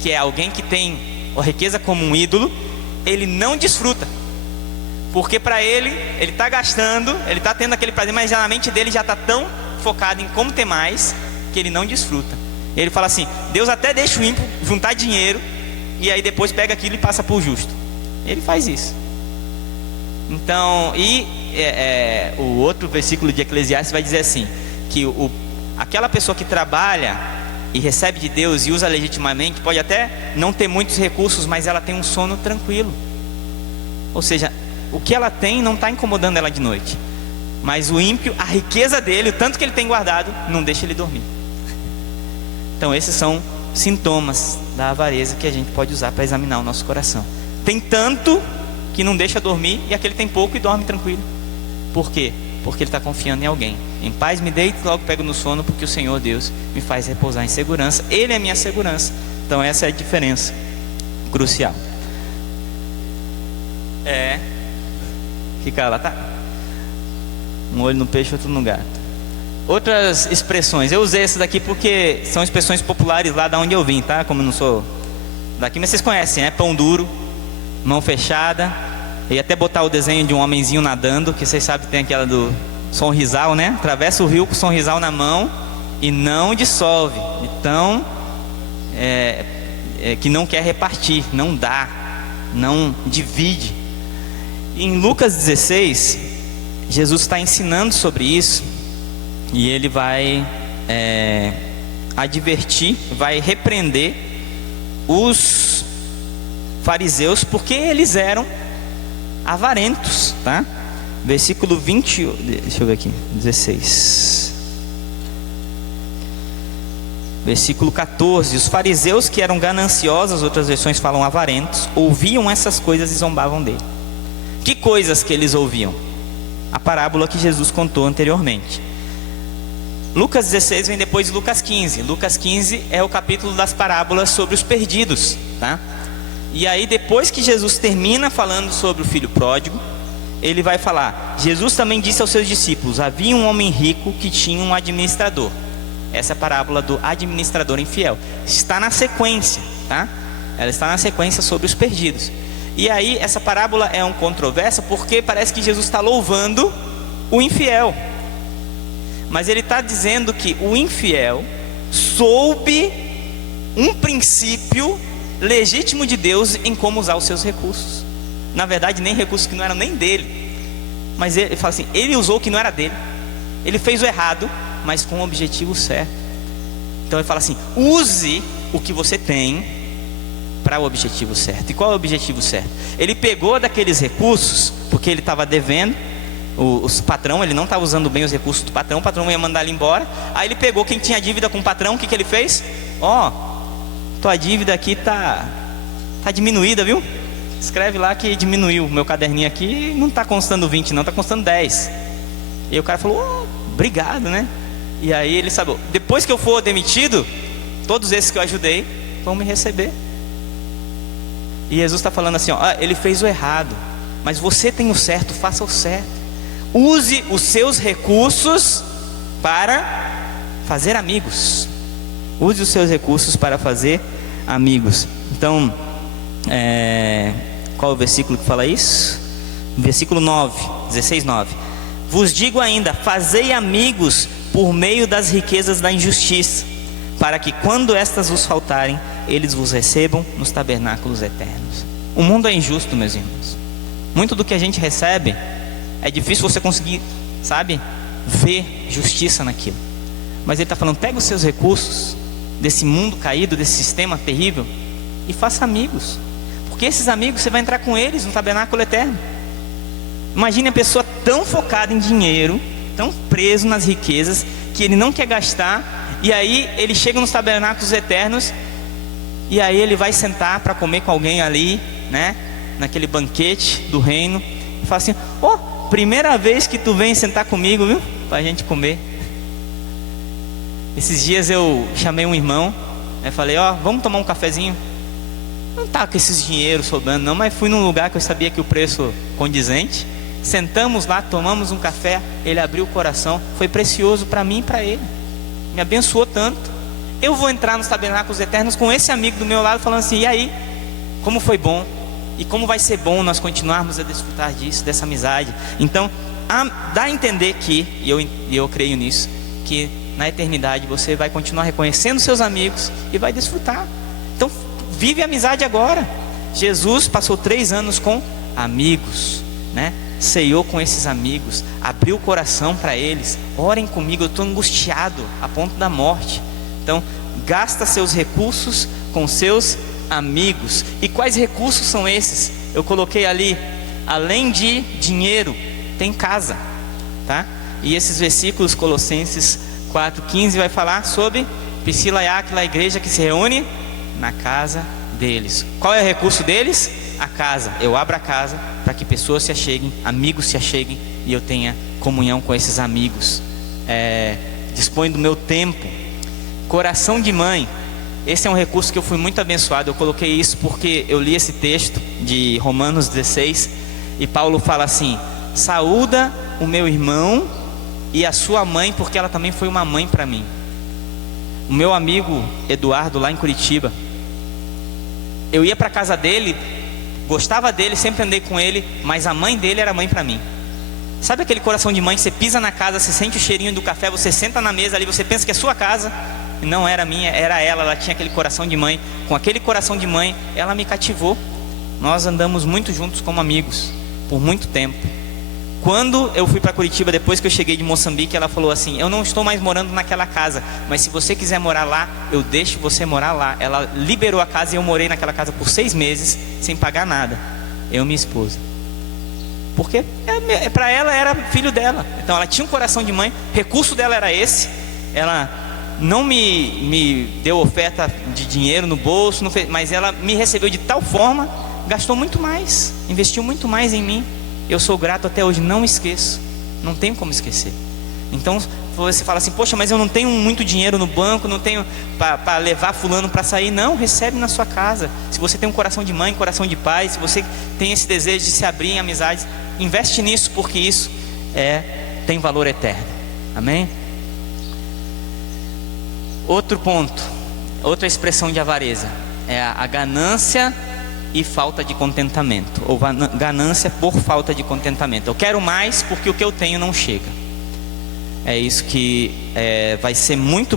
que é alguém que tem a riqueza como um ídolo, ele não desfruta, porque para ele está gastando, ele está tendo aquele prazer, mas na mente dele já está tão focado em como ter mais, que ele não desfruta. Ele fala assim, Deus até deixa o ímpio juntar dinheiro, e aí depois pega aquilo e passa por justo. Ele faz isso. Então, o outro versículo de Eclesiastes vai dizer assim, que aquela pessoa que trabalha e recebe de Deus e usa legitimamente, pode até não ter muitos recursos, mas ela tem um sono tranquilo. Ou seja, o que ela tem não está incomodando ela de noite. Mas o ímpio, a riqueza dele, o tanto que ele tem guardado, não deixa ele dormir. Então esses são sintomas da avareza que a gente pode usar para examinar o nosso coração. Tem tanto que não deixa dormir, e aquele tem pouco e dorme tranquilo. Por quê? Porque ele está confiando em alguém. Em paz me deito e logo pego no sono, porque o Senhor Deus me faz repousar em segurança. Ele é minha segurança. Então essa é a diferença crucial. Fica lá, tá? Um olho no peixe, outro no gato. Outras expressões, eu usei essas daqui porque são expressões populares lá da onde eu vim, tá? Como eu não sou daqui, mas vocês conhecem, né? Pão duro, mão fechada. Eu ia até botar o desenho de um homenzinho nadando, que vocês sabem que tem aquela do sonrisal, né? Atravessa o rio com o sonrisal na mão e não dissolve. Então, que não quer repartir, não dá, não divide. Em Lucas 16, Jesus está ensinando sobre isso. E ele vai advertir, vai repreender os fariseus, porque eles eram avarentos, tá? Versículo 20, deixa eu ver aqui, 16. Versículo 14, os fariseus que eram gananciosos, outras versões falam avarentos, ouviam essas coisas e zombavam dele. Que coisas que eles ouviam? A parábola que Jesus contou anteriormente. Lucas 16 vem depois de Lucas 15. Lucas 15 é o capítulo das parábolas sobre os perdidos, tá? E aí depois que Jesus termina falando sobre o filho pródigo, ele vai falar: Jesus também disse aos seus discípulos: havia um homem rico que tinha um administrador. Essa é a parábola do administrador infiel. Está na sequência, tá? Ela está na sequência sobre os perdidos. E aí essa parábola é um controversa, porque parece que Jesus está louvando o infiel. Mas ele está dizendo que o infiel soube um princípio legítimo de Deus em como usar os seus recursos. Na verdade, nem recursos que não eram nem dele. Mas ele fala assim, ele usou o que não era dele. Ele fez o errado, mas com o objetivo certo. Então ele fala assim: use o que você tem para o objetivo certo. E qual é o objetivo certo? Ele pegou daqueles recursos, porque ele estava devendo o patrão, ele não estava usando bem os recursos do patrão, o patrão ia mandar ele embora. Aí ele pegou quem tinha dívida com o patrão, o que ele fez? Tua dívida aqui tá diminuída, viu? Escreve lá que diminuiu. Meu caderninho aqui não está constando 20 não, está constando 10. E aí o cara falou: obrigado, né? E aí ele sabe, depois que eu for demitido, todos esses que eu ajudei vão me receber. E Jesus está falando assim, ele fez o errado, mas você tem o certo, faça o certo. Use os seus recursos para fazer amigos. Use os seus recursos para fazer amigos. Então, qual é o versículo que fala isso? Versículo 16:9. Vos digo ainda, fazei amigos por meio das riquezas da injustiça, para que quando estas vos faltarem, eles vos recebam nos tabernáculos eternos. O mundo é injusto, meus irmãos. Muito do que a gente recebe, é difícil você conseguir, ver justiça naquilo. Mas ele está falando, pega os seus recursos desse mundo caído, desse sistema terrível, e faça amigos. Porque esses amigos, você vai entrar com eles no tabernáculo eterno. Imagine a pessoa tão focada em dinheiro, tão preso nas riquezas, que ele não quer gastar. E aí ele chega nos tabernáculos eternos, e aí ele vai sentar para comer com alguém ali, né? Naquele banquete do reino. E fala assim: primeira vez que tu vem sentar comigo, viu? Para a gente comer. Esses dias eu chamei um irmão, falei: vamos tomar um cafezinho. Não tá com esses dinheiros sobrando não, mas fui num lugar que eu sabia que o preço condizente. Sentamos lá, tomamos um café. Ele abriu o coração, foi precioso para mim e para ele, me abençoou tanto. Eu vou entrar nos tabernáculos eternos com esse amigo do meu lado, falando assim: e aí, como foi bom? E como vai ser bom nós continuarmos a desfrutar disso, dessa amizade. Então, dá a entender que, e eu creio nisso, que na eternidade você vai continuar reconhecendo seus amigos e vai desfrutar. Então, vive a amizade agora. Jesus passou 3 anos com amigos, né? Ceiou com esses amigos, abriu o coração para eles. Orem comigo, eu estou angustiado a ponto da morte. Então, gasta seus recursos com seus amigos. E quais recursos são esses? Eu coloquei ali, além de dinheiro, tem casa, tá? E esses versículos, Colossenses 4:15, vai falar sobre Priscila e Áquila, a igreja que se reúne na casa deles. Qual é o recurso deles? A casa. Eu abro a casa para que pessoas se acheguem, amigos se acheguem, e eu tenha comunhão com esses amigos. Disponho do meu tempo. Coração de mãe. Esse é um recurso que eu fui muito abençoado. Eu coloquei isso porque eu li esse texto de Romanos 16, e Paulo fala assim: saúda o meu irmão e a sua mãe, porque ela também foi uma mãe para mim. O meu amigo Eduardo, lá em Curitiba, eu ia para a casa dele, gostava dele, sempre andei com ele, mas a mãe dele era mãe para mim. Sabe aquele coração de mãe que você pisa na casa, você sente o cheirinho do café, você senta na mesa ali, você pensa que é sua casa, e não era minha, era ela tinha aquele coração de mãe. Com aquele coração de mãe, ela me cativou. Nós andamos muito juntos como amigos, por muito tempo. Quando eu fui para Curitiba, depois que eu cheguei de Moçambique, ela falou assim: eu não estou mais morando naquela casa, mas se você quiser morar lá, eu deixo você morar lá. Ela liberou a casa e eu morei naquela casa por 6 meses, sem pagar nada. Eu e minha esposa. Porque para ela era filho dela. Então ela tinha um coração de mãe, o recurso dela era esse. Ela não me deu oferta de dinheiro no bolso, não fez, mas ela me recebeu de tal forma, gastou muito mais, investiu muito mais em mim. Eu sou grato até hoje, não esqueço, não tenho como esquecer. Então você fala assim, poxa, mas eu não tenho muito dinheiro no banco, não tenho para levar fulano para sair. Não, recebe na sua casa. Se você tem um coração de mãe, coração de pai, se você tem esse desejo de se abrir em amizades, investe nisso, porque isso tem valor eterno. Amém? Outro ponto, outra expressão de avareza é a ganância e falta de contentamento, ou ganância por falta de contentamento. Eu quero mais porque o que eu tenho não chega. É isso que vai ser muito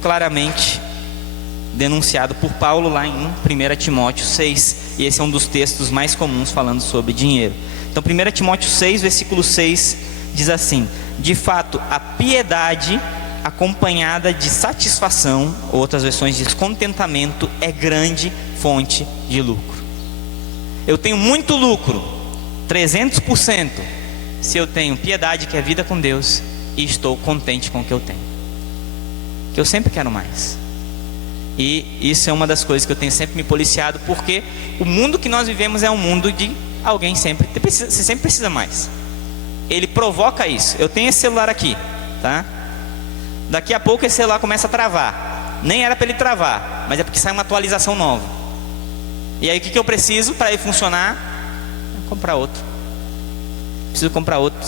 claramente denunciado por Paulo lá em 1 Timóteo 6. E esse é um dos textos mais comuns falando sobre dinheiro. Então 1 Timóteo 6, versículo 6 diz assim: de fato, a piedade acompanhada de satisfação, outras versões diz contentamento, é grande fonte de lucro. Eu tenho muito lucro, 300%, se eu tenho piedade, que é vida com Deus, e estou contente com o que eu tenho, que eu sempre quero mais. E isso é uma das coisas que eu tenho sempre me policiado, porque o mundo que nós vivemos é um mundo de alguém sempre precisa, você sempre precisa mais. Ele provoca isso. Eu tenho esse celular aqui, tá? Daqui a pouco esse celular começa a travar. Nem era para ele travar, mas é porque sai uma atualização nova. E aí o que eu preciso para ele funcionar? Comprar outro. Preciso comprar outro.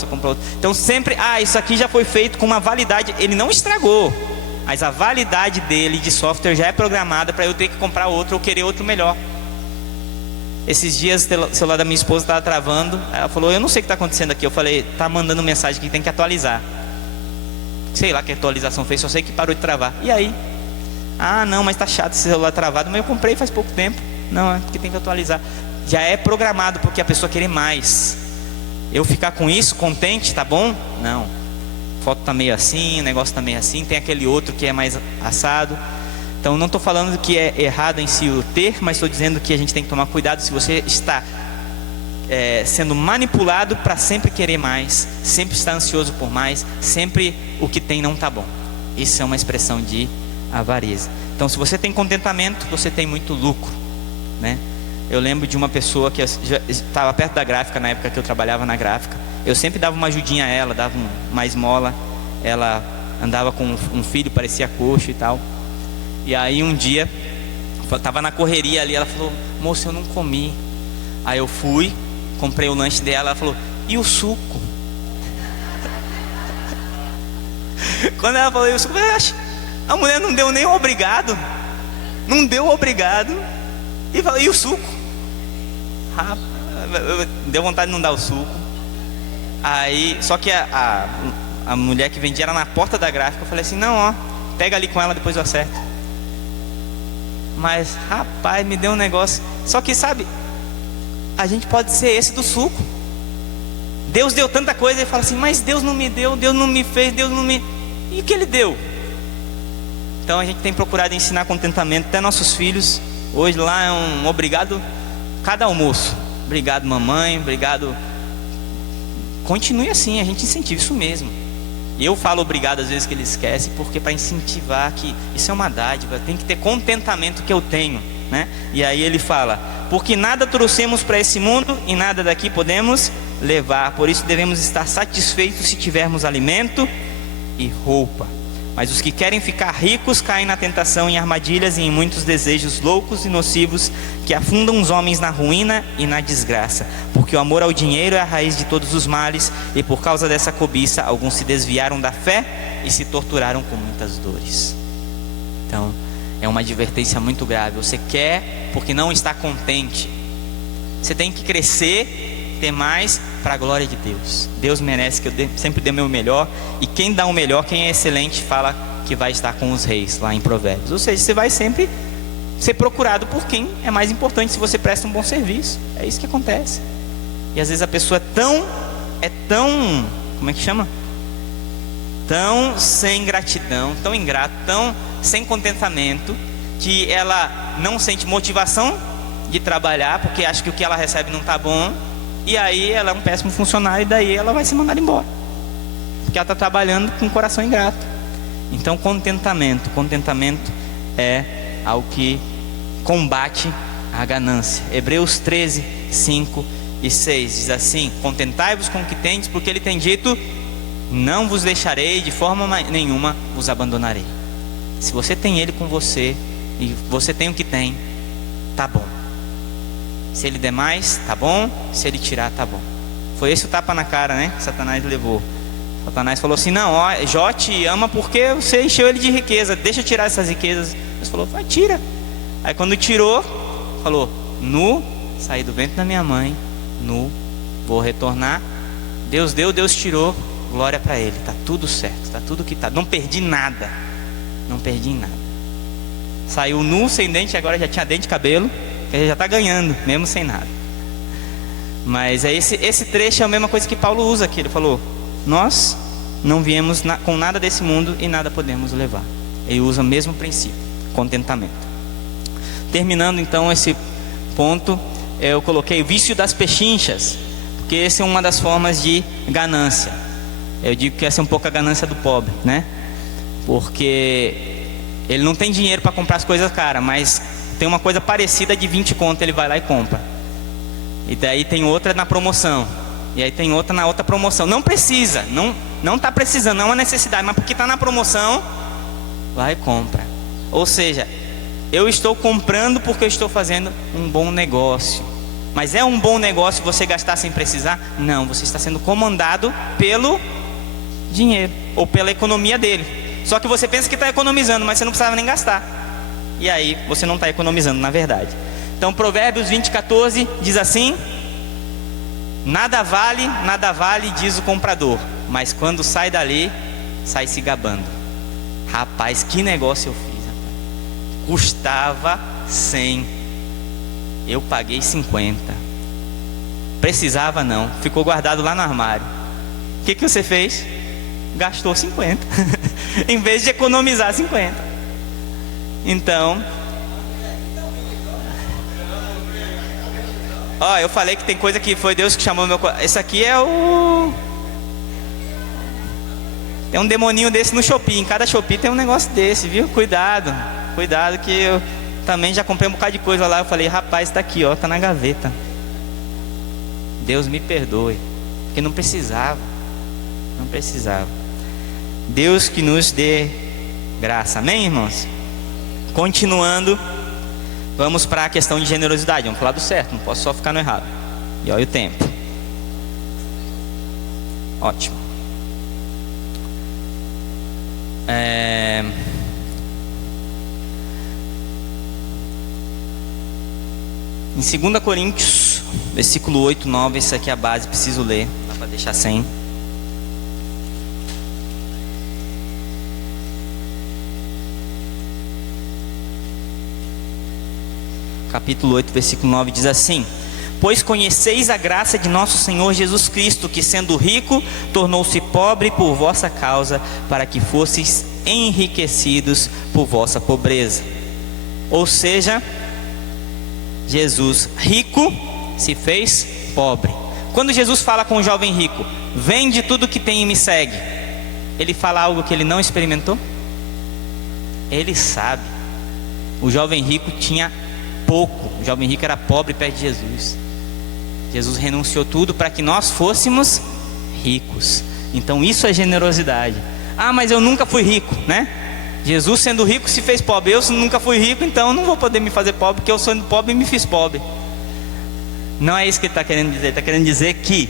Então sempre, isso aqui já foi feito com uma validade. Ele não estragou, mas a validade dele de software já é programada para eu ter que comprar outro ou querer outro melhor. Esses dias o celular da minha esposa estava travando. Ela falou, eu não sei o que está acontecendo aqui. Eu falei, está mandando mensagem que tem que atualizar. Sei lá que atualização fez, só sei que parou de travar. E aí? Não, mas está chato esse celular travado. Mas eu comprei faz pouco tempo. Não, é porque tem que atualizar. Já é programado porque a pessoa querer mais. Eu ficar com isso, contente, tá bom? Não. Foto tá meio assim, o negócio tá meio assim. Tem aquele outro que é mais assado. Então não estou falando que é errado em si o ter, mas estou dizendo que a gente tem que tomar cuidado se você está sendo manipulado para sempre querer mais, sempre estar ansioso por mais, sempre o que tem não está bom. Isso é uma expressão de avareza. Então se você tem contentamento, você tem muito lucro, né? Eu lembro de uma pessoa que estava perto da gráfica, na época que eu trabalhava na gráfica. Eu sempre dava uma ajudinha a ela, dava uma esmola. Ela andava com um filho, parecia coxo e tal. E aí um dia, estava na correria ali, ela falou, moço, eu não comi. Aí eu fui, comprei o lanche dela, ela falou, e o suco? Quando ela falou, e o suco? A mulher não deu nem o obrigado. Não deu o obrigado. E falou, e o suco? Deu vontade de não dar o suco. Aí, só que a mulher que vendia era na porta da gráfica. Eu falei assim, não, pega ali com ela, depois eu acerto. Mas, rapaz, me deu um negócio. Só que, sabe, a gente pode ser esse do suco. Deus deu tanta coisa e fala assim, mas Deus não me deu, Deus não me fez, Deus não me... E o que Ele deu? Então a gente tem procurado ensinar contentamento até nossos filhos. Hoje lá é um obrigado cada almoço. Obrigado mamãe, obrigado. Continue assim, a gente incentiva isso mesmo. E eu falo obrigado às vezes que ele esquece, porque para incentivar que isso é uma dádiva, tem que ter contentamento que eu tenho, né? E aí ele fala, porque nada trouxemos para esse mundo e nada daqui podemos levar, por isso devemos estar satisfeitos se tivermos alimento e roupa. Mas os que querem ficar ricos caem na tentação, em armadilhas e em muitos desejos loucos e nocivos que afundam os homens na ruína e na desgraça. Porque o amor ao dinheiro é a raiz de todos os males, e por causa dessa cobiça alguns se desviaram da fé e se torturaram com muitas dores. Então é uma advertência muito grave. Você quer porque não está contente. Você tem que crescer, ter mais para a glória de Deus. Deus merece que eu sempre dê o meu melhor. E quem dá o melhor, quem é excelente, fala que vai estar com os reis, lá em Provérbios. Ou seja, você vai sempre ser procurado por quem é mais importante, se você presta um bom serviço. É isso que acontece. E às vezes a pessoa é tão, como é que chama? Tão sem gratidão, tão ingrato, tão sem contentamento, que ela não sente motivação de trabalhar, porque acha que o que ela recebe não está bom. E aí ela é um péssimo funcionário, e daí ela vai ser mandada embora, porque ela está trabalhando com o coração ingrato. Então contentamento é algo que combate a ganância. Hebreus 13, 5 e 6 diz assim: contentai-vos com o que tendes, porque ele tem dito, não vos deixarei, de forma nenhuma vos abandonarei. Se você tem Ele com você, e você tem o que tem, tá bom. Se Ele der mais, tá bom. Se Ele tirar, tá bom. Foi esse o tapa na cara, né, que Satanás levou. Satanás falou assim: não, ó, Jó te ama porque você encheu ele de riqueza, deixa eu tirar essas riquezas. Deus falou: vai, tira. Aí quando tirou, falou: nu, saí do ventre da minha mãe, nu, vou retornar. Deus deu, Deus tirou, glória para Ele, tá tudo certo, tá tudo que tá, não perdi nada, não perdi nada. Saiu nu, sem dente, agora já tinha dente e cabelo, ele já tá ganhando, mesmo sem nada. Mas esse trecho é a mesma coisa que Paulo usa aqui. Ele falou: nós não viemos com nada desse mundo e nada podemos levar. Ele usa o mesmo princípio, contentamento. Terminando então esse ponto, eu coloquei o vício das pechinchas, porque essa é uma das formas de ganância. Eu digo que essa é um pouco a ganância do pobre, né? Porque ele não tem dinheiro para comprar as coisas caras, mas tem uma coisa parecida de 20 conto, ele vai lá e compra. E daí tem outra na promoção, e aí tem outra na outra promoção. Não precisa, não está precisando, não é uma necessidade, mas porque está na promoção, vai e compra. Ou seja, eu estou comprando porque eu estou fazendo um bom negócio. Mas é um bom negócio você gastar sem precisar? Não, você está sendo comandado pelo dinheiro, ou pela economia dele. Só que você pensa que está economizando, mas você não precisava nem gastar. E aí você não está economizando, na verdade. Então Provérbios 20:14 diz assim: nada vale, diz o comprador, mas quando sai dali, sai se gabando. Rapaz, que negócio eu fiz, rapaz. Custava 100, eu paguei 50. Precisava não, ficou guardado lá no armário. O que você fez? Gastou 50 em vez de economizar 50. Então, ó, eu falei que tem coisa que foi Deus que chamou meu coração. Esse aqui é o... Tem um demoninho desse no Shopee. Em cada Shopee tem um negócio desse, viu? Cuidado, cuidado, que eu também já comprei um bocado de coisa lá. Eu falei: rapaz, tá aqui, ó, tá na gaveta. Deus me perdoe, porque não precisava. Não precisava. Deus que nos dê graça, amém, irmãos? Continuando, vamos para a questão de generosidade. Vamos falar do certo, não posso só ficar no errado. E olha o tempo. Ótimo. Em 2 Coríntios, versículo 8, 9, essa aqui é a base, preciso ler, dá para deixar sem. Capítulo 8, versículo 9 diz assim: pois conheceis a graça de nosso Senhor Jesus Cristo, que sendo rico, tornou-se pobre por vossa causa, para que fosseis enriquecidos por vossa pobreza. Ou seja, Jesus rico se fez pobre. Quando Jesus fala com o jovem rico: vende tudo que tem e me segue, ele fala algo que ele não experimentou? Ele sabe. O jovem rico tinha pouco, o jovem rico era pobre perto de Jesus. Jesus renunciou tudo para que nós fôssemos ricos. Então isso é generosidade. Ah, mas eu nunca fui rico, né? Jesus sendo rico se fez pobre. Eu nunca fui rico, então não vou poder me fazer pobre, porque eu sendo pobre me fiz pobre. Não é isso que ele está querendo dizer. Ele está querendo dizer que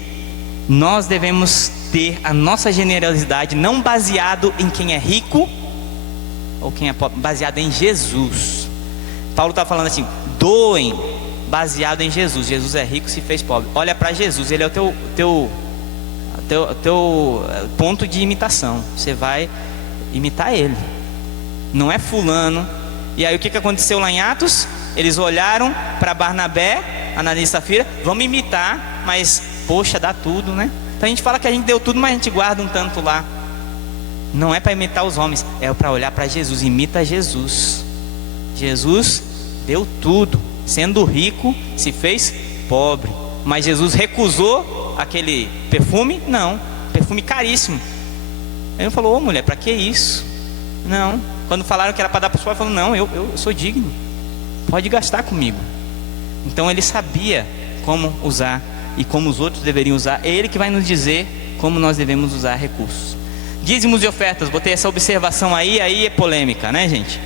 nós devemos ter a nossa generosidade não baseado em quem é rico ou quem é pobre, baseado em Jesus. Paulo está falando assim: doem baseado em Jesus. Jesus é rico, se fez pobre. Olha para Jesus, ele é o teu ponto de imitação. Você vai imitar ele, não é fulano. E aí o que aconteceu lá em Atos? Eles olharam para Barnabé, Ananias e Safira: vamos imitar, mas poxa, dá tudo, né? Então a gente fala que a gente deu tudo, mas a gente guarda um tanto lá. Não é para imitar os homens, é para olhar para Jesus. Imita Jesus. Jesus deu tudo, sendo rico, se fez pobre. Mas Jesus recusou aquele perfume? Não, perfume caríssimo. Ele falou: ô mulher, para que isso? Não. Quando falaram que era para dar para os pobres, ele falou: não, eu sou digno, pode gastar comigo. Então ele sabia como usar e como os outros deveriam usar. É ele que vai nos dizer como nós devemos usar recursos. Dízimos e ofertas, botei essa observação aí é polêmica, né, gente?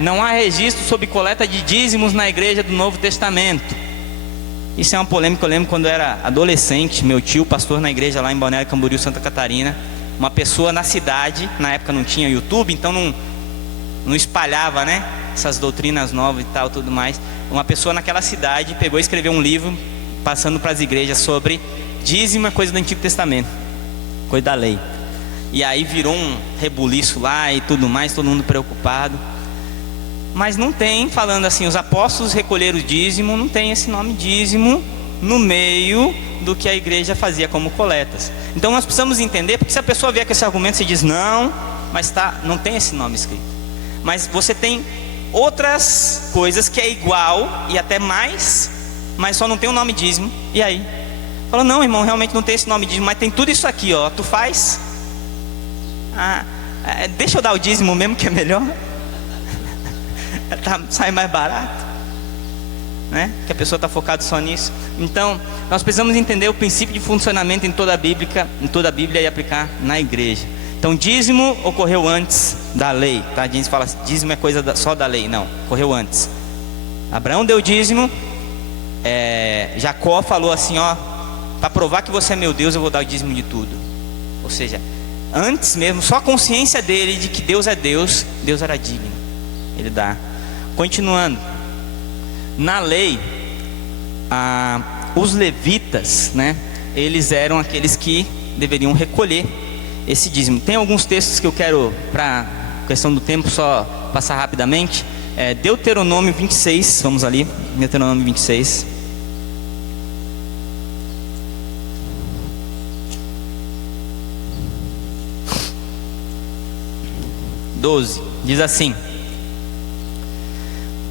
Não há registro sobre coleta de dízimos na igreja do Novo Testamento. Isso é uma polêmica. Eu lembro quando eu era adolescente, meu tio, pastor na igreja lá em Balneário Camboriú, Santa Catarina, uma pessoa na cidade, na época não tinha YouTube, então não espalhava, né, essas doutrinas novas e tal, tudo mais. Uma pessoa naquela cidade pegou e escreveu um livro passando para as igrejas sobre dízimo, é coisa do Antigo Testamento, coisa da lei. E aí virou um rebuliço lá e tudo mais, todo mundo preocupado. Mas não tem, falando assim, os apóstolos recolheram o dízimo, não tem esse nome dízimo no meio do que a igreja fazia como coletas. Então nós precisamos entender, porque se a pessoa vier com esse argumento, você diz não, mas não tem esse nome escrito. Mas você tem outras coisas que é igual e até mais, mas só não tem o nome dízimo. E aí? Fala, não, irmão, realmente não tem esse nome dízimo, mas tem tudo isso aqui, ó. Tu faz? Deixa eu dar o dízimo mesmo, que é melhor. Sai mais barato, né? Que a pessoa está focada só nisso. Então, nós precisamos entender o princípio de funcionamento em toda a Bíblia e aplicar na igreja. Então, dízimo ocorreu antes da lei, tá? A gente fala, dízimo é coisa só da lei. Não, ocorreu antes. Abraão deu dízimo. Jacó falou assim, ó, para provar que você é meu Deus, eu vou dar o dízimo de tudo. Ou seja, antes mesmo, só a consciência dele de que Deus é Deus, Deus era digno, ele dá. Continuando, na lei, os levitas, né, eles eram aqueles que deveriam recolher esse dízimo. Tem alguns textos que eu quero, para questão do tempo, só passar rapidamente. Deuteronômio 26, vamos ali, Deuteronômio 26. Diz assim: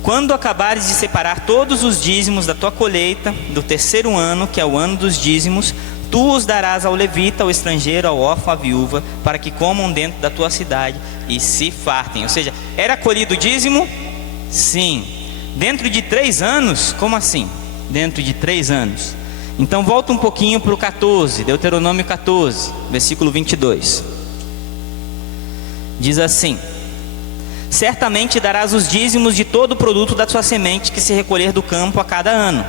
quando acabares de separar todos os dízimos da tua colheita, do terceiro ano, que é o ano dos dízimos, tu os darás ao levita, ao estrangeiro, ao órfão, à viúva, para que comam dentro da tua cidade e se fartem. Ou seja, era colhido o dízimo? Sim. Dentro de 3 anos? Como assim? Dentro de 3 anos. Então volta um pouquinho para o 14, Deuteronômio 14, versículo 22. Diz assim: certamente darás os dízimos de todo o produto da tua semente que se recolher do campo a cada ano.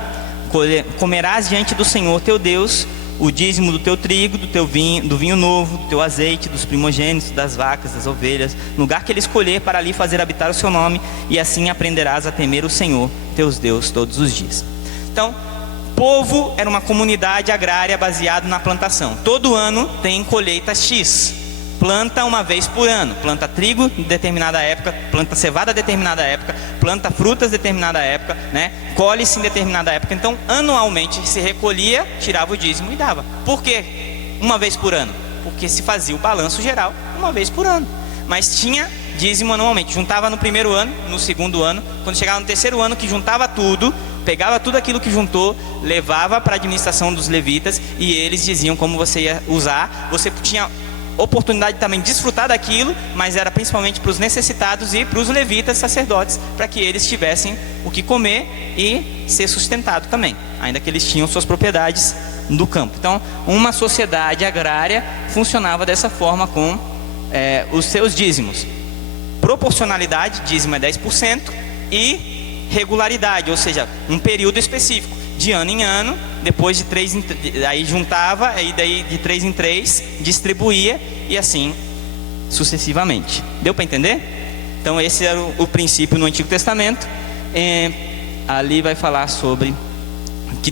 Comerás diante do Senhor teu Deus o dízimo do teu trigo, do teu vinho, do vinho novo, do teu azeite, dos primogênitos, das vacas, das ovelhas, no lugar que ele escolher para ali fazer habitar o seu nome, e assim aprenderás a temer o Senhor teu Deus todos os dias. Então, povo era uma comunidade agrária baseada na plantação. Todo ano tem colheita X. Planta uma vez por ano, planta trigo em determinada época, planta cevada em determinada época, planta frutas em determinada época, né? Colhe-se em determinada época. Então, anualmente se recolhia, tirava o dízimo e dava. Por quê? Uma vez por ano? Porque se fazia o balanço geral uma vez por ano. Mas tinha dízimo anualmente, juntava no primeiro ano, no segundo ano, quando chegava no terceiro ano, que juntava tudo, pegava tudo aquilo que juntou, levava para a administração dos levitas, e eles diziam como você ia usar. Você tinha oportunidade de também desfrutar daquilo, mas era principalmente para os necessitados e para os levitas sacerdotes, para que eles tivessem o que comer e ser sustentado também, ainda que eles tinham suas propriedades do campo. Então, uma sociedade agrária funcionava dessa forma com os seus dízimos. Proporcionalidade, dízimo é 10%, e regularidade, ou seja, um período específico, de ano em ano, depois de 3 aí juntava, aí daí de 3 em 3 distribuía, e assim sucessivamente. Deu para entender? Então esse era o princípio no Antigo Testamento. Ali vai falar sobre que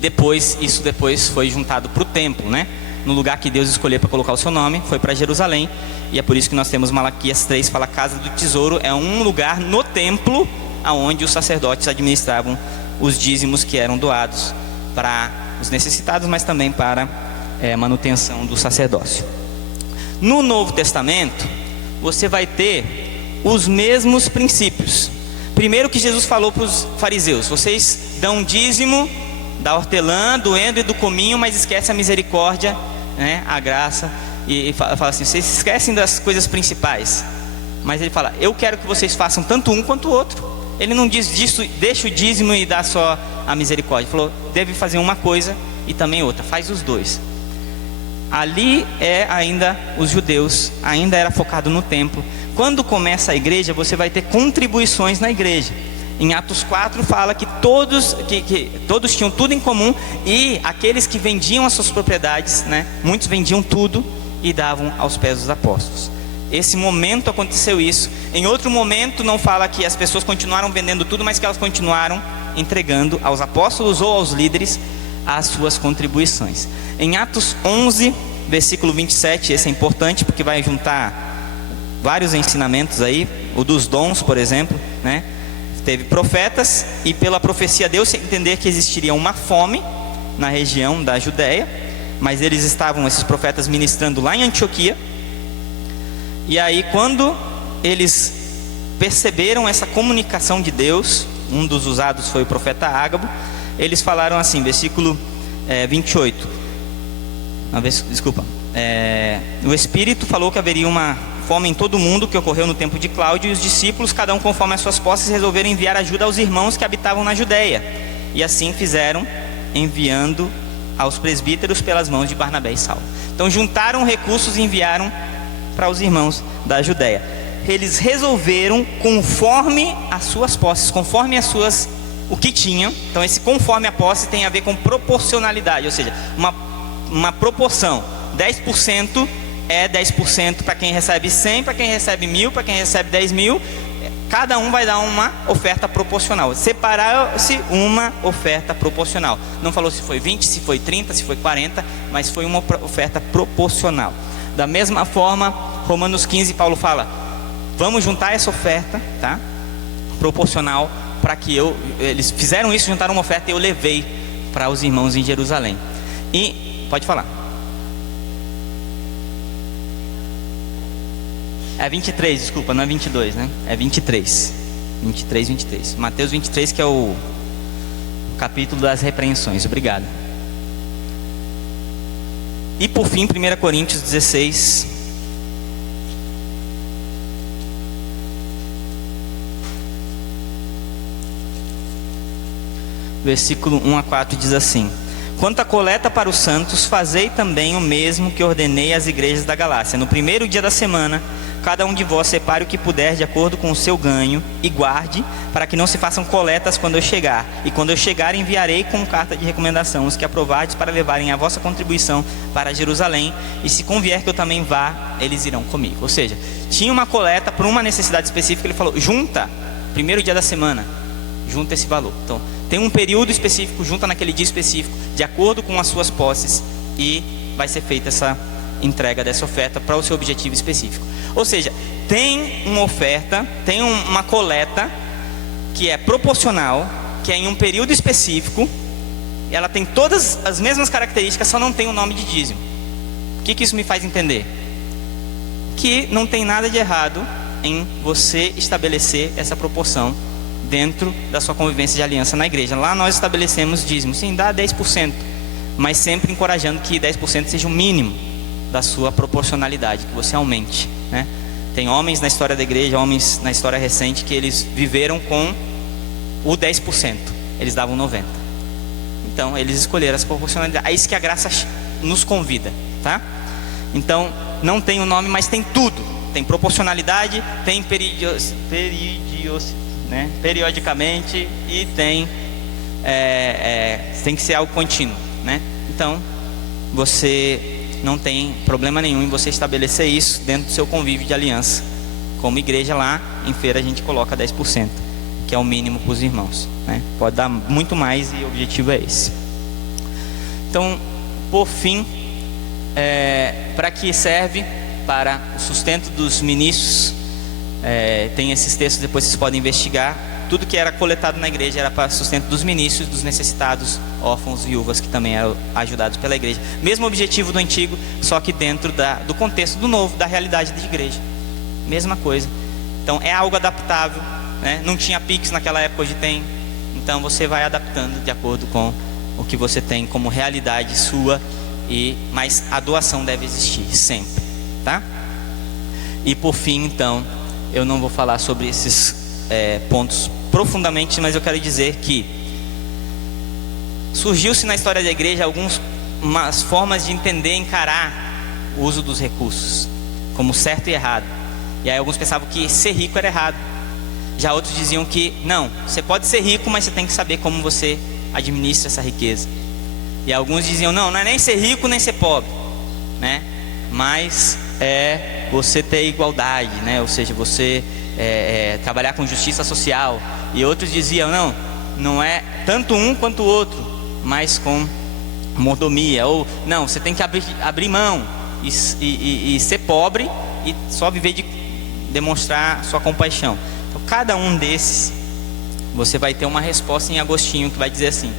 isso depois foi juntado para o templo, né? No lugar que Deus escolheu para colocar o seu nome, foi para Jerusalém, e é por isso que nós temos Malaquias 3, fala casa do tesouro, é um lugar no templo aonde os sacerdotes administravam os dízimos que eram doados para os necessitados, mas também para manutenção do sacerdócio. No Novo Testamento, você vai ter os mesmos princípios. Primeiro que Jesus falou para os fariseus: vocês dão dízimo da hortelã, do endro e do cominho, mas esquecem a misericórdia, né, a graça, e fala assim, vocês esquecem das coisas principais. Mas ele fala, eu quero que vocês façam tanto um quanto o outro. Ele não diz disso, deixa o dízimo e dá só a misericórdia. Ele falou, deve fazer uma coisa e também outra, faz os dois. Ali é ainda os judeus, ainda era focado no templo. Quando começa a igreja, você vai ter contribuições na igreja. Em Atos 4 fala que todos tinham tudo em comum, e aqueles que vendiam as suas propriedades, né, muitos vendiam tudo e davam aos pés dos apóstolos. Esse momento aconteceu isso. Em outro momento não fala que as pessoas continuaram vendendo tudo, mas que elas continuaram entregando aos apóstolos ou aos líderes as suas contribuições. Em Atos 11, versículo 27, esse é importante porque vai juntar vários ensinamentos aí. O dos dons, por exemplo, né? Teve profetas, e pela profecia deu-se a entender que existiria uma fome na região da Judéia, mas esses profetas, ministrando lá em Antioquia. E aí, quando eles perceberam essa comunicação de Deus, um dos usados foi o profeta Ágabo, eles falaram assim, versículo 28. O Espírito falou que haveria uma fome em todo o mundo, que ocorreu no tempo de Cláudio, e os discípulos, cada um conforme as suas posses, resolveram enviar ajuda aos irmãos que habitavam na Judéia. E assim fizeram, enviando aos presbíteros pelas mãos de Barnabé e Saulo. Então juntaram recursos e enviaram para os irmãos da Judéia. Eles resolveram conforme as suas posses, conforme o que tinham. Então esse conforme a posse tem a ver com proporcionalidade, ou seja, uma proporção. 10% é 10% para quem recebe 100, para quem recebe 1.000, para quem recebe 10.000. Cada um vai dar uma oferta proporcional. Separar-se uma oferta proporcional. Não falou se foi 20, se foi 30, se foi 40, mas foi uma oferta proporcional. Da mesma forma, Romanos 15, Paulo fala: vamos juntar essa oferta, tá? Proporcional, para que eles fizeram isso, juntaram uma oferta e eu levei para os irmãos em Jerusalém. E, pode falar. É 23, desculpa, não é 22, né? É 23. 23. Mateus 23, que é o capítulo das repreensões. Obrigado. E por fim, 1 Coríntios 16. Versículo 1 a 4 diz assim: quanto à coleta para os santos, fazei também o mesmo que ordenei às igrejas da Galácia. No primeiro dia da semana, cada um de vós separe o que puder de acordo com o seu ganho, e guarde, para que não se façam coletas quando eu chegar. E quando eu chegar, enviarei com carta de recomendação os que aprovardes, para levarem a vossa contribuição para Jerusalém. E se convier que eu também vá, eles irão comigo. Ou seja, tinha uma coleta por uma necessidade específica. Ele falou: junta, primeiro dia da semana, junta esse valor. Então tem um período específico, junta naquele dia específico, de acordo com as suas posses, e vai ser feita essa entrega dessa oferta para o seu objetivo específico. Ou seja, tem uma oferta, tem uma coleta que é proporcional, que é em um período específico, ela tem todas as mesmas características, só não tem o nome de dízimo. O que isso me faz entender? Que não tem nada de errado em você estabelecer essa proporção dentro da sua convivência de aliança na igreja. Lá nós estabelecemos dízimo, sim, dá 10%, mas sempre encorajando que 10% seja o mínimo da sua proporcionalidade, que você aumente, né? Tem homens na história da igreja, homens na história recente, que eles viveram com o 10%, eles davam 90%. Então eles escolheram essa proporcionalidade. É isso que a graça nos convida, tá? Então não tem o nome, mas tem tudo. Tem proporcionalidade, tem periodicamente, e tem que ser algo contínuo, né? Então você não tem problema nenhum em você estabelecer isso dentro do seu convívio de aliança. Como igreja, lá em feira a gente coloca 10%, que é o mínimo para os irmãos, né? Pode dar muito mais, e o objetivo é esse. Então, por fim, para que serve? Para o sustento dos ministros. Tem esses textos, depois vocês podem investigar. Tudo que era coletado na igreja era para sustento dos ministros, dos necessitados, órfãos, viúvas, que também eram ajudados pela igreja. Mesmo objetivo do antigo, só que dentro do contexto do novo, da realidade da igreja. Mesma coisa. Então é algo adaptável, né? Não tinha Pix naquela época, hoje tem. Então você vai adaptando de acordo com o que você tem como realidade sua, mas a doação deve existir sempre, tá? E por fim, então, eu não vou falar sobre esses pontos profundamente, mas eu quero dizer que surgiu-se na história da igreja alguns umas formas de entender, encarar o uso dos recursos como certo e errado. E aí alguns pensavam que ser rico era errado. Já outros diziam que não, você pode ser rico, mas você tem que saber como você administra essa riqueza. E alguns diziam não é nem ser rico nem ser pobre, né? Mas é você ter igualdade, né? Ou seja, você trabalhar com justiça social. E outros diziam não é tanto um quanto o outro, mas com mordomia. Ou não, você tem que abrir mão e ser pobre e só viver de demonstrar sua compaixão. Então cada um desses você vai ter uma resposta em Agostinho, que vai dizer assim: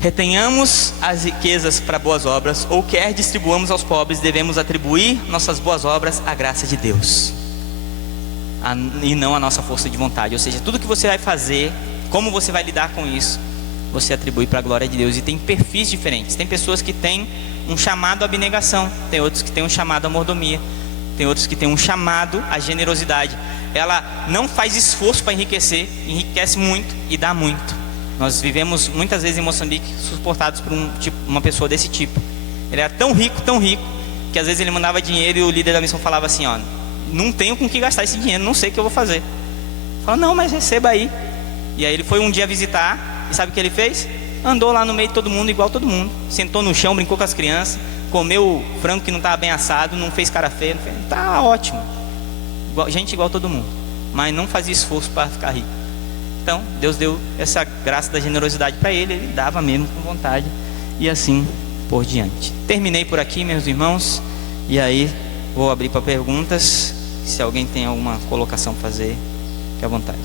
retenhamos as riquezas para boas obras, ou quer distribuamos aos pobres, devemos atribuir nossas boas obras à graça de Deus, e não à nossa força de vontade. Ou seja, tudo que você vai fazer, como você vai lidar com isso, você atribui para a glória de Deus. E tem perfis diferentes. Tem pessoas que têm um chamado à abnegação, tem outros que têm um chamado à mordomia, tem outros que têm um chamado à generosidade. Ela não faz esforço para enriquecer, enriquece muito e dá muito. Nós vivemos muitas vezes em Moçambique suportados por uma pessoa desse tipo. Ele era tão rico, que às vezes ele mandava dinheiro e o líder da missão falava assim: ó, não tenho com que gastar esse dinheiro, não sei o que eu vou fazer. Fala, não, mas receba aí. E aí ele foi um dia visitar, e sabe o que ele fez? Andou lá no meio de todo mundo, igual todo mundo. Sentou no chão, brincou com as crianças, comeu frango que não estava bem assado, não fez cara feia, tá ótimo. Gente igual todo mundo, mas não fazia esforço para ficar rico. Então Deus deu essa graça da generosidade para ele, ele dava mesmo com vontade, e assim por diante. Terminei por aqui, meus irmãos, e aí vou abrir para perguntas. Se alguém tem alguma colocação para fazer, fique à vontade.